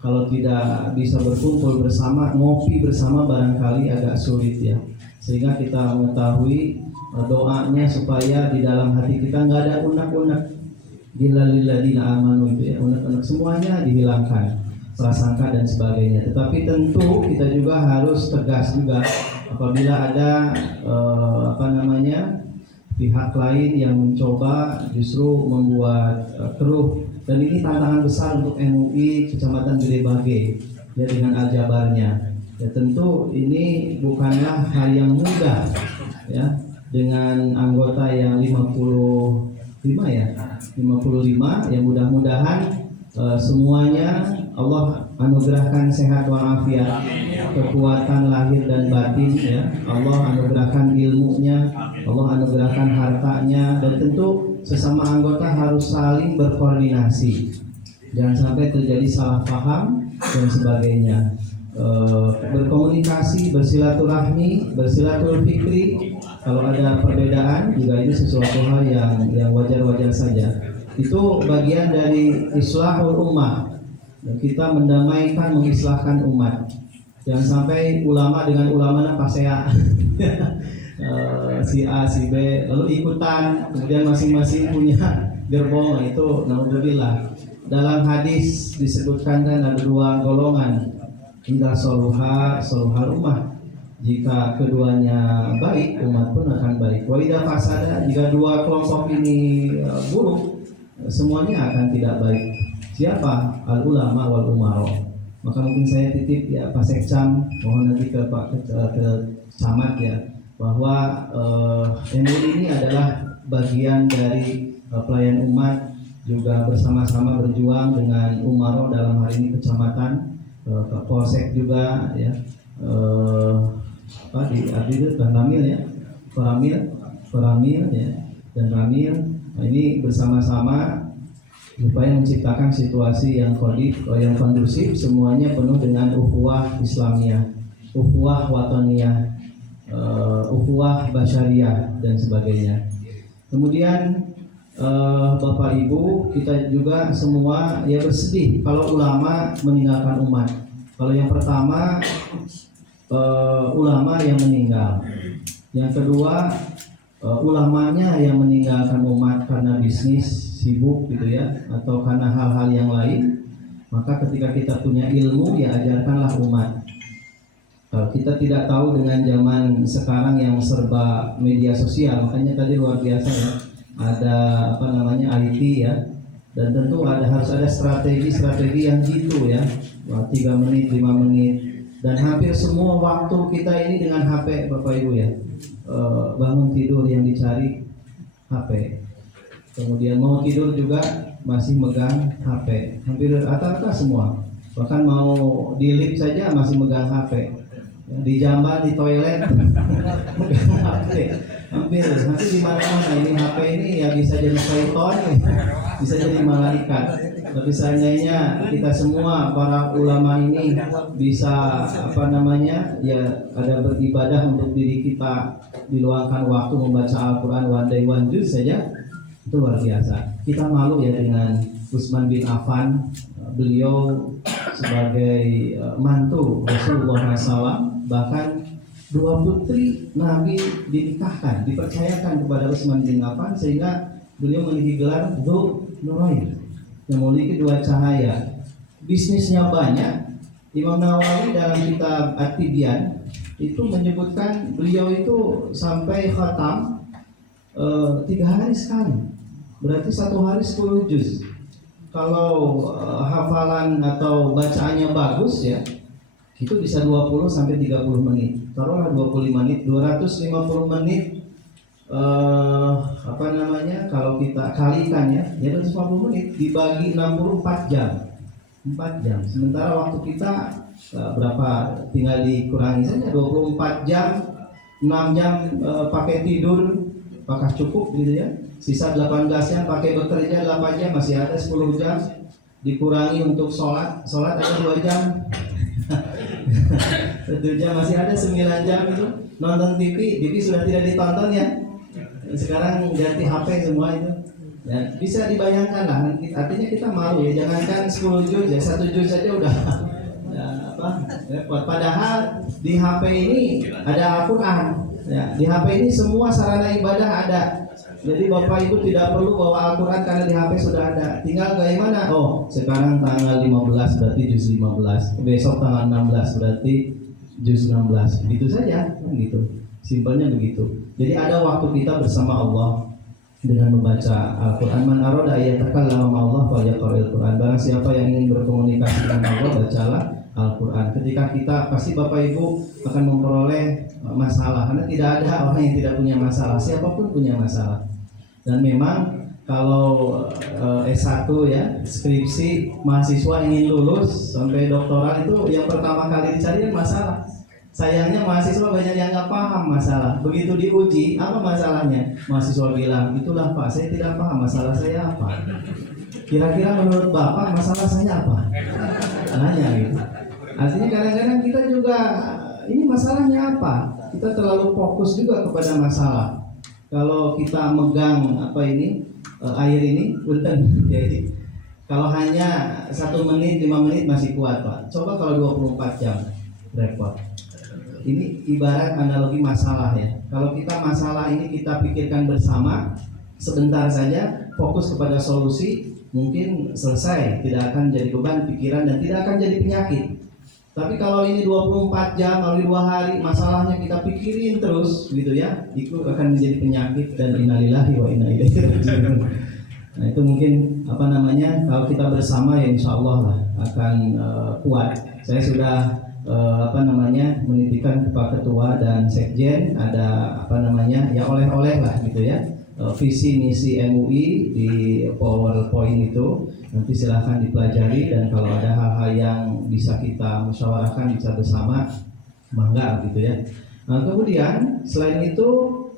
Kalau tidak bisa berkumpul bersama, ngopi bersama barangkali agak sulit ya. Sehingga kita mengetahui doanya supaya di dalam hati kita nggak ada unek-unek. Lilladzina amanu itu ya, unek-unek semuanya dihilangkan, prasangka dan sebagainya. Tetapi tentu kita juga harus tegas juga apabila ada pihak lain yang mencoba justru membuat keruh. Dan ini tantangan besar untuk MUI Kecamatan Gede-Bage ya dengan aljabarnya. Ya tentu ini bukanlah hal yang mudah ya dengan anggota yang 55 yang mudah-mudahan semuanya Allah anugerahkan sehat walafiat, kekuatan lahir dan batin ya. Allah anugerahkan ilmunya, Allah anugerahkan hartanya, dan tentu sesama anggota harus saling berkoordinasi. Jangan sampai terjadi salah paham dan sebagainya. Berkomunikasi, bersilaturahmi, bersilaturfikri. Kalau ada perbedaan juga ini sesuatu hal yang wajar-wajar saja. Itu bagian dari islahul ummah. Kita mendamaikan, mengislahkan umat. Jangan sampai ulama dengan ulama pasea si A, si B, lalu ikutan, kemudian masing-masing punya gerbong. Itu naudzubillah. Dalam hadis disebutkan kan ada dua golongan. Indah soluhal ummah. Jika keduanya baik, umat pun akan baik. Wa idza fasada, jika dua kelompok ini buruk, semuanya akan tidak baik. Siapa? Al ulama wal umaro. Maka mungkin saya titip ya Pak Sekcam, mohon nanti ke Pak ke Camat ya, bahwa MUI ini adalah bagian dari pelayan umat, juga bersama-sama berjuang dengan Umaro dalam hari ini kecamatan, Polsek juga ya, di Abdul dan Ramil ya, Ramil ya, dan Ramil. Nah, ini bersama-sama supaya menciptakan situasi yang kondusif, semuanya penuh dengan ukhuwah Islamiyah, ukhuwah wataniyah, ukhuwah basyariyah dan sebagainya. Kemudian Bapak Ibu, kita juga semua ya bersedih kalau ulama meninggalkan umat. Kalau yang pertama ulama yang meninggal, yang kedua ulamanya yang meninggalkan umat karena bisnis sibuk gitu ya, atau karena hal-hal yang lain. Maka ketika kita punya ilmu ya ajarkanlah umat. Kita tidak tahu dengan zaman sekarang yang serba media sosial, makanya tadi luar biasa ya, ada IT ya, dan tentu harus ada strategi yang gitu ya, 3 menit 5 menit, dan hampir semua waktu kita ini dengan HP Bapak Ibu ya. Bangun tidur yang dicari HP, kemudian mau tidur juga masih megang HP, hampir rata-rata semua, bahkan mau di lift saja masih megang HP, di jamban, di toilet megang HP, hampir nanti di mana-mana ini HP ini ya bisa jadi syaitan, bisa jadi malaikat. Tapi seandainya kita semua para ulama ini bisa ya ada beribadah untuk diri kita, diluangkan waktu membaca Al-Quran one day one juz saja, itu luar biasa. Kita malu ya dengan Utsman bin Affan, beliau sebagai mantu Rasulullah SAW, bahkan 2 putri Nabi dinikahkan, dipercayakan kepada Utsman bin Affan, sehingga beliau memiliki gelar Dzul Nurain, yang memiliki 2 cahaya. Bisnisnya banyak. Imam Nawawi dalam kitab At-Tibyan itu menyebutkan beliau itu sampai khatam 3 hari sekali, berarti 1 hari 10 juz. Kalau hafalan atau bacaannya bagus ya, itu bisa 20 sampai 30 menit. Taruhlah 25 menit, 250 menit. Kalau kita kalikan ya 250 menit dibagi 64 jam, 4 jam. Sementara waktu kita berapa, tinggal dikurangi saja, 24 jam, 6 jam pakai tidur, apakah cukup gitu ya? Sisa 18 jam pakai bekerja, 8 jam, masih ada 10 jam. Dikurangi untuk sholat ada 2 jam. 1 jam, masih ada 9 jam itu. Nonton TV sudah tidak ditonton ya. Sekarang ganti HP semua itu. Ya, bisa dibayangkan lah, artinya kita malu ya, jangankan 10 juz ya, 1 juz saja udah repot. Padahal di HP ini ada Al-Quran ya, di HP ini semua sarana ibadah ada. Jadi Bapak Ibu tidak perlu bawa Al-Quran karena di HP sudah ada. Tinggal bagaimana? Oh, sekarang tanggal 15 berarti juz 15, besok tanggal 16 berarti juz 16, begitu saja kan gitu. Simpelnya begitu. Jadi ada waktu kita bersama Allah dengan membaca Al-Quran. Man arada ayatakallama ma'allah falyaqra'il Quran. Barang siapa yang ingin berkomunikasi dengan Allah, bacalah Al-Quran. Ketika kita, pasti Bapak Ibu akan memperoleh masalah, karena tidak ada orang yang tidak punya masalah, siapapun punya masalah. Dan memang kalau S1 ya, skripsi, mahasiswa ingin lulus sampai doktoral, itu yang pertama kali dicari masalah. Sayangnya mahasiswa banyak yang nggak paham masalah. Begitu diuji, apa masalahnya? Mahasiswa bilang, itulah Pak, saya tidak paham masalah saya apa. Kira-kira menurut Bapak masalah saya apa? Nanya gitu. Artinya kadang-kadang kita juga, ini masalahnya apa? Kita terlalu fokus juga kepada masalah. Kalau kita megang air ini, punten. Jadi kalau hanya 1 menit, 5 menit masih kuat Pak. Coba kalau 24 jam, repot. Ini ibarat analogi masalah ya. Kalau kita masalah ini kita pikirkan bersama, sebentar saja, fokus kepada solusi, mungkin selesai, tidak akan jadi beban pikiran dan tidak akan jadi penyakit. Tapi kalau ini 24 jam, melalui 2 hari, masalahnya kita pikirin terus gitu ya, itu akan menjadi penyakit, dan innalillahi wa inna ilaihi raji'un. Nah itu mungkin kalau kita bersama ya insya Allah lah akan kuat. Saya sudah menitipkan kepada ketua dan sekjen ada ya oleh-oleh lah gitu ya, visi misi MUI di PowerPoint itu, nanti silahkan dipelajari, dan kalau ada hal-hal yang bisa kita musyawarahkan bisa bersama, mangga gitu ya. Nah, kemudian selain itu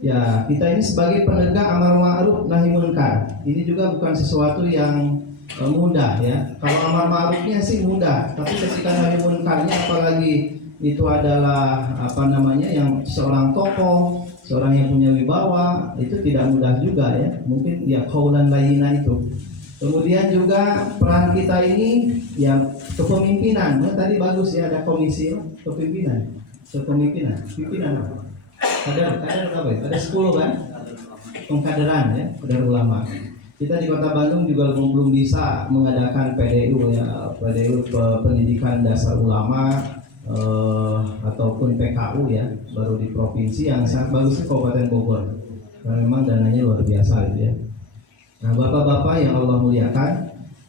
ya kita ini sebagai penegak amar ma'ruf nahi munkar, ini juga bukan sesuatu yang mudah ya. Kalau amar ma'rufnya sih mudah, tapi ketika nahi munkarnya, apalagi itu adalah yang seorang tokoh, seorang yang punya wibawa, itu tidak mudah juga ya. Mungkin ya qaulan layyina itu. Kemudian juga peran kita ini yang kepemimpinan. Nah, tadi bagus ya, ada komisi kepemimpinan. Pimpinan. Kader berapa ya? Ada 10 kan? Pengkaderan ya, kader ulama. Kita di Kota Bandung juga belum bisa mengadakan PDU ya, PDU pendidikan dasar ulama ataupun PKU ya, baru di provinsi. Yang sangat bagus itu Kabupaten Bogor. Karena memang dananya luar biasa gitu ya. Nah, bapak-bapak yang Allah muliakan,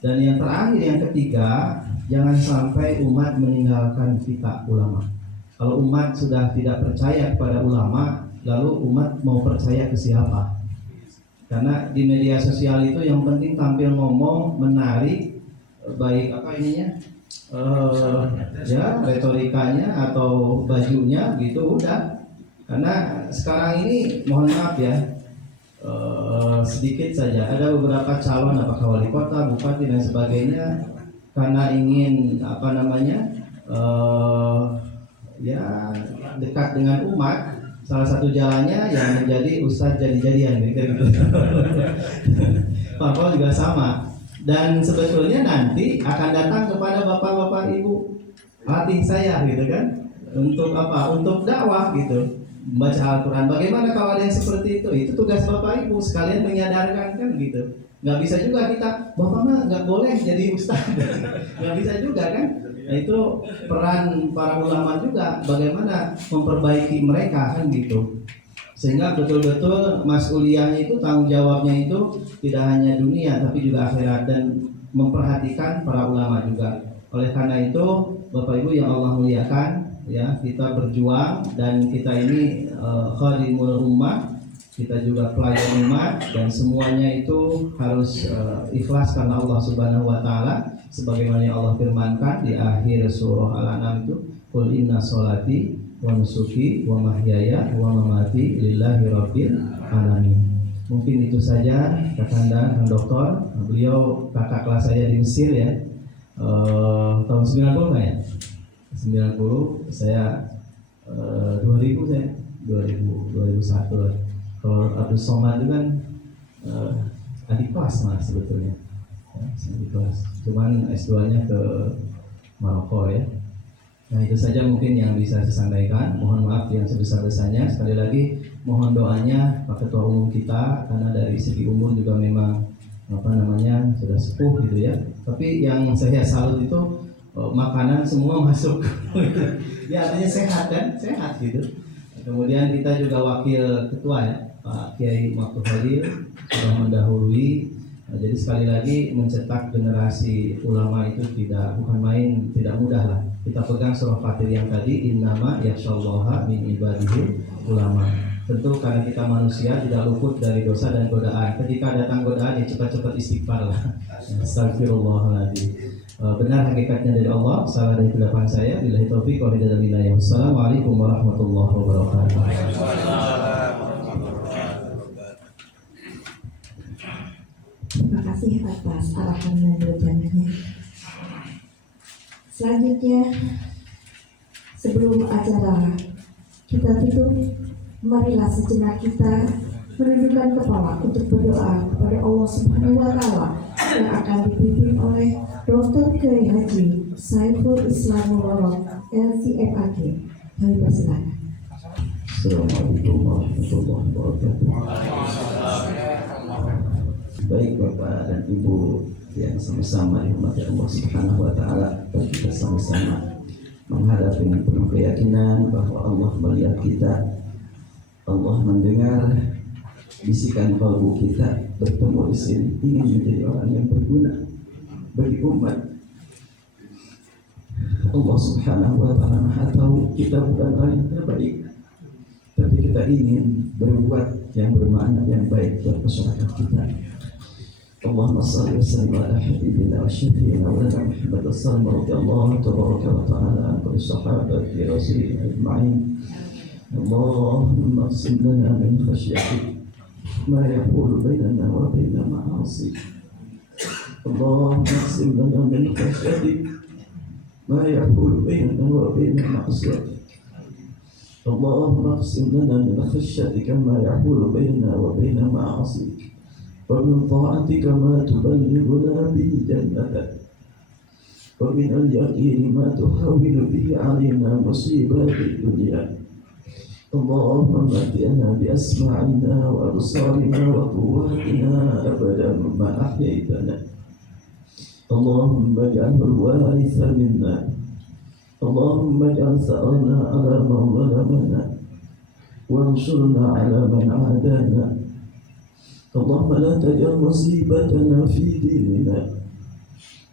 dan yang terakhir yang ketiga, jangan sampai umat meninggalkan kita ulama. Kalau umat sudah tidak percaya kepada ulama, lalu umat mau percaya ke siapa? Karena di media sosial itu yang penting tampil ngomong, menarik, baik retorikanya atau bajunya gitu udah. Karena sekarang ini mohon maaf ya, sedikit saja ada beberapa calon apakah wali kota, bupati dan sebagainya, karena ingin dekat dengan umat, salah satu jalannya yang menjadi ustadz jadi-jadian gitu. Pak Paul juga sama, dan sebetulnya nanti akan datang kepada bapak-bapak ibu latih saya gitu kan, untuk untuk dakwah gitu, membaca Al-Quran. Bagaimana kalau ada yang seperti itu? Itu tugas bapak ibu sekalian menyadarkan kan gitu. Nggak bisa juga kita, bapak mah nggak boleh jadi ustadz, nggak bisa juga kan. Nah, itu peran para ulama juga, bagaimana memperbaiki mereka kan gitu, sehingga betul-betul mas'uliyahnya itu, tanggung jawabnya itu tidak hanya dunia tapi juga akhirat, dan memperhatikan para ulama juga. Oleh karena itu Bapak Ibu yang Allah muliakan ya, kita berjuang, dan kita ini khadimul ummah, kita juga pelayan umat, dan semuanya itu harus ikhlas karena Allah Subhanahu wa taala, sebagaimana yang Allah firmankan di akhir surah Al-An'am itu, qul inna sholati wa nusuki wa mahyaya wa mamati lillahi rabbil alamin. Mungkin itu saja Kakanda, Kang Doktor. Beliau kakak kelas saya di Mesir ya, tahun 90 kan ya? 90, saya 2001 lah. Kalau Abdul Somad itu kan adik kelas mas sebetulnya, adik kelas. Cuman S2-nya ke Maroko ya. Nah, itu saja mungkin yang bisa saya sampaikan. Mohon maaf yang sebesar-besarnya. Sekali lagi mohon doanya Pak Ketua Umum kita, karena dari segi umur juga memang sudah sepuh gitu ya. Tapi yang saya salut itu makanan semua masuk. Ya artinya sehat kan, sehat gitu. Kemudian kita juga wakil ketua ya, Pak Kiai Maktu Khalil sudah mendahului. Jadi sekali lagi mencetak generasi ulama itu bukan main, tidak mudah lah. Kita pegang surah Fatir yang tadi, innama yakhsyallaha min ibadihi ulama. Tentu karena kita manusia tidak luput dari dosa dan godaan. Ketika datang godaan ya cepat-cepat istighfar lah. Astagfirullahaladzim. Benar hakikatnya dari Allah, salah dari kesilapan saya. Billahi taufiq wal hidayah. Wassalamualaikum warahmatullahi wabarakatuh. Terima kasih atas arahan dan dojangannya. Selanjutnya, sebelum acara kita tutup, marilah sejenak kita menundukkan kepala untuk berdoa kepada Allah Subhanahu wa taala yang akan dipimpin oleh Dr. Kiai Haji Saiful Islam Mubarak LCMAG. Kami persilakan. Assalamualaikum warahmatullahi wabarakatuh. Baik Bapak dan Ibu yang sama-sama dihormati Allah Subhanahu wa taala, kita sama-sama menghadap dengan penuh keyakinan bahwa Allah melihat kita, Allah mendengar bisikan kalbu kita, bertemu di sini ingin menjadi orang yang berguna bagi umat. Allah Subhanahu wa Ta'ala Maha tahu kita bukan orang yang terbaik, tapi kita ingin berbuat yang bermakna yang baik buat masyarakat kita. Allahumma salli wa sallim ala habibina wa syafi'ina wa lana Muhammad sallallahu radhiyallahu tabaraka wa ta'ala an kulli sahabati rasulina ajma'in. Allahumma qsim lana min khashyatik ma yahulu bainana wa baina ma'asik. Allahumma qsim lana min khashyatik ma yahulu bainana wa baina ma'asik. Allahumma qsim lana min khashyatika ma yahulu bainana wa baina ma'asik. ومن طاعتك ما تبلغنا به جنتك ومن اليقين ما تحول به علينا مصيبات الدنيا. اللهم متعنا بأسماعنا وأبصارنا وقواتنا أبدا ما أحييتنا. اللهم اجعله الوارث منا. اللهم اجعل ثأرنا على من ظلمنا وانصرنا على من عادانا. اللهم لا تجعل مصيبتنا في ديننا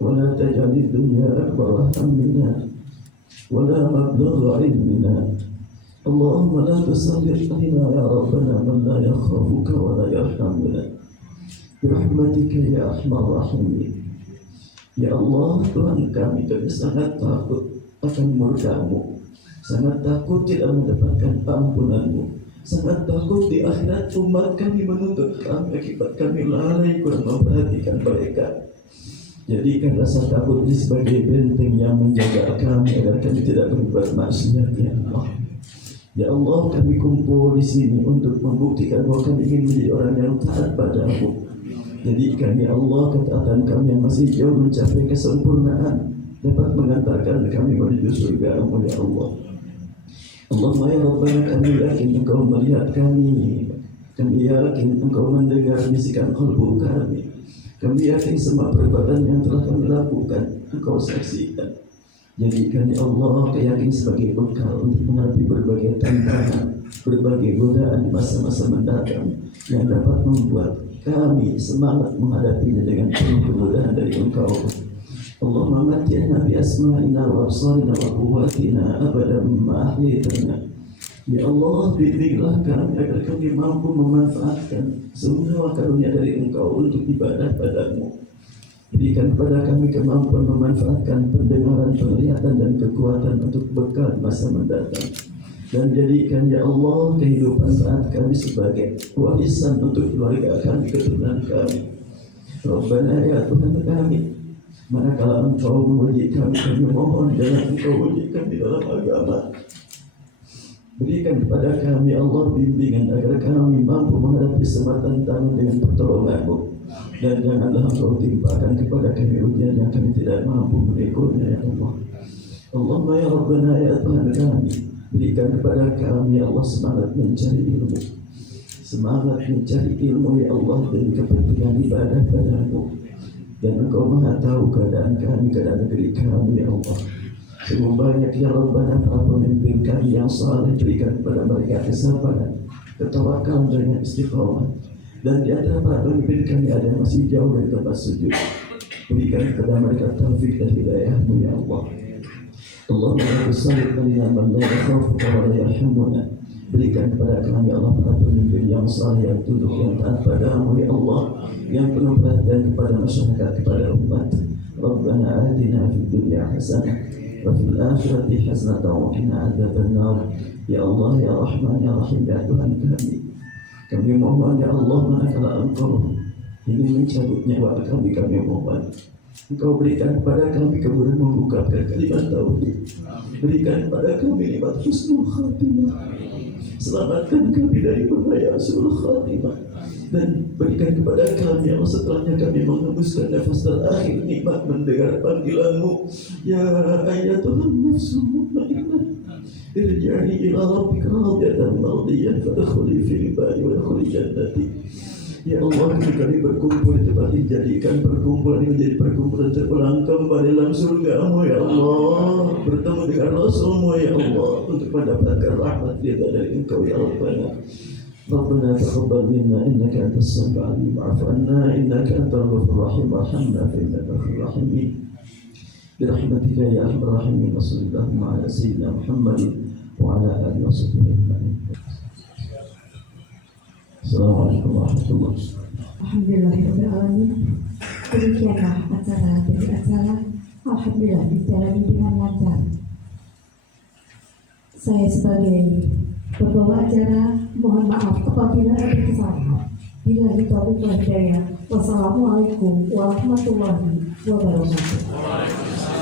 ولا تجعل الدنيا أكبر همنا ولا مبلغ علمنا. اللهم لا تسلط علينا يا ربنا من لا يخافك ولا يرحمنا برحمتك يا أرحم الراحمين. Ya Allah, Tuhan kami sangat takut akan murka-Mu, sangat takut tidak mendapatkan ampunan-Mu, sangat takut di akhirat umat kami menuntut kami akibat kami lalai kurang memperhatikan mereka. Jadikan rasa takut ini sebagai benteng yang menjaga kami agar kami tidak berbuat maksiat, ya Allah. Ya Allah, kami kumpul di sini untuk membuktikan bahwa kami ingin menjadi orang yang taat padamu. Jadikan ya Allah ketaatan kami yang masih jauh mencapai kesempurnaan dapat mengantarkan kami menuju surga-Mu, ya Allah. Allahumma ya Rabbana, kami yakin Engkau melihat kami yakin Engkau mendengar bisikan kalbu kami yakin semua perbuatan yang telah kami lakukan Engkau saksikan. Jadikan ya Allah keyakinan sebagai bekal untuk menghadapi berbagai tantangan, berbagai godaan di masa-masa mendatang yang dapat membuat kami semangat menghadapinya dengan penuh kemudahan dari Engkau. Allahumma mati'na bi asma'ina wa absarina wa quwwatina abadan ma ahyaytana. Ya Allah, bimbinglah kami agar kami mampu memanfaatkan semua karunia dari Engkau untuk ibadah padamu. Berikan kepada kami kemampuan memanfaatkan pendengaran, penglihatan dan kekuatan untuk bekal masa mendatang. Dan jadikan ya Allah kehidupan saat kami sebagai warisan untuk keluarga kami, keturunan kami. Rabbana ya Tuhan kami, manakala Engkau menguji kami mohon jangan Engkau uji kami dalam agama. Berikan kepada kami Allah bimbingan agar kami mampu menghadapi semua tantangan dengan pertolongan-Mu. Dan janganlah Engkau timpakan kepada kami ujian yang kami tidak mampu menegurnya, ya Allah. Allahumma ya Rabbana ya Tuhan kami, berikan kepada kami ya Allah semangat mencari ilmu, ya Allah, dan kepentingan ibadah padamu. Dan Engkau Maha tahu keadaan kami, keadaan negeri kami, ya Allah. Sungguh banyak ya Rabbana para pemimpin kami yang saleh, berikan kepada mereka kesabaran, ketawakalan dan istiqamah. Dan di antara para pemimpin kami ada yang masih jauh dari tempat sujud. Berikan kepada mereka taufik dan hidayah-Mu, ya Allah. Allahumma la tusallit alaina man la yakhafuka wa la yarhamuna. Berikan kepada kami Allah para pemimpin yang saleh, yang tunduk, yang taat padamu, ya Allah, yang penuh perhatian kepada masyarakat, kepada umat. Rabbana atina fid dunya hasanah wa fil akhirati hasanah wa qina adzabannar. Ya Allah ya Rahman ya Rahim, ya Tuhan kami mohon ya Allah, manakala Engkau ingin mencabut nyawa kami mohon Engkau berikan kepada kami kemudian membukakan kalimat tauhid. Berikan kepada kami nikmat husnul khatimah. Selamatkan kami dari bahaya husnul khatimah. Dan berikan kepada kami Allah setelahnya kami menghembuskan nafas terakhir nikmat mendengar panggilan-Mu. Ya ayyatuhan nafsul mutmainnah, irji'i ila rabbika radiyatan mardiyah fadkhuli fil ibadi wa dkhuli jannati. Ya Allah, kami berkumpul di tempat ini, jadikan perkumpulan ini menjadi perkumpulan terulang kembali dalam surga-Mu, ya Allah. Bertemu dengan Rasul-Mu, ya Allah, untuk mendapatkan rahmat ridha dari Engkau, ya Rabbana. ربنا تقبل منا إنك أنت السميع العليم واعف عنا إنك أنت الغفور الرحيم وارحمنا فإنك غفور رحيم برحمتك يا أرحم الراحمين وصلى اللهم على سيدنا محمد وعلى آله وصحبه أجمعين. Assalamualaikum warahmatullahi wabarakatuh. Alhamdulillahirrahmanirrahim. Demikianlah acara demi acara. Alhamdulillah dijalani dengan lancar. Saya sebagai pembawa acara mohon maaf apabila ada kesalahan. Bila ditaufiq wal hidayah. Wassalamualaikum warahmatullahi wabarakatuh.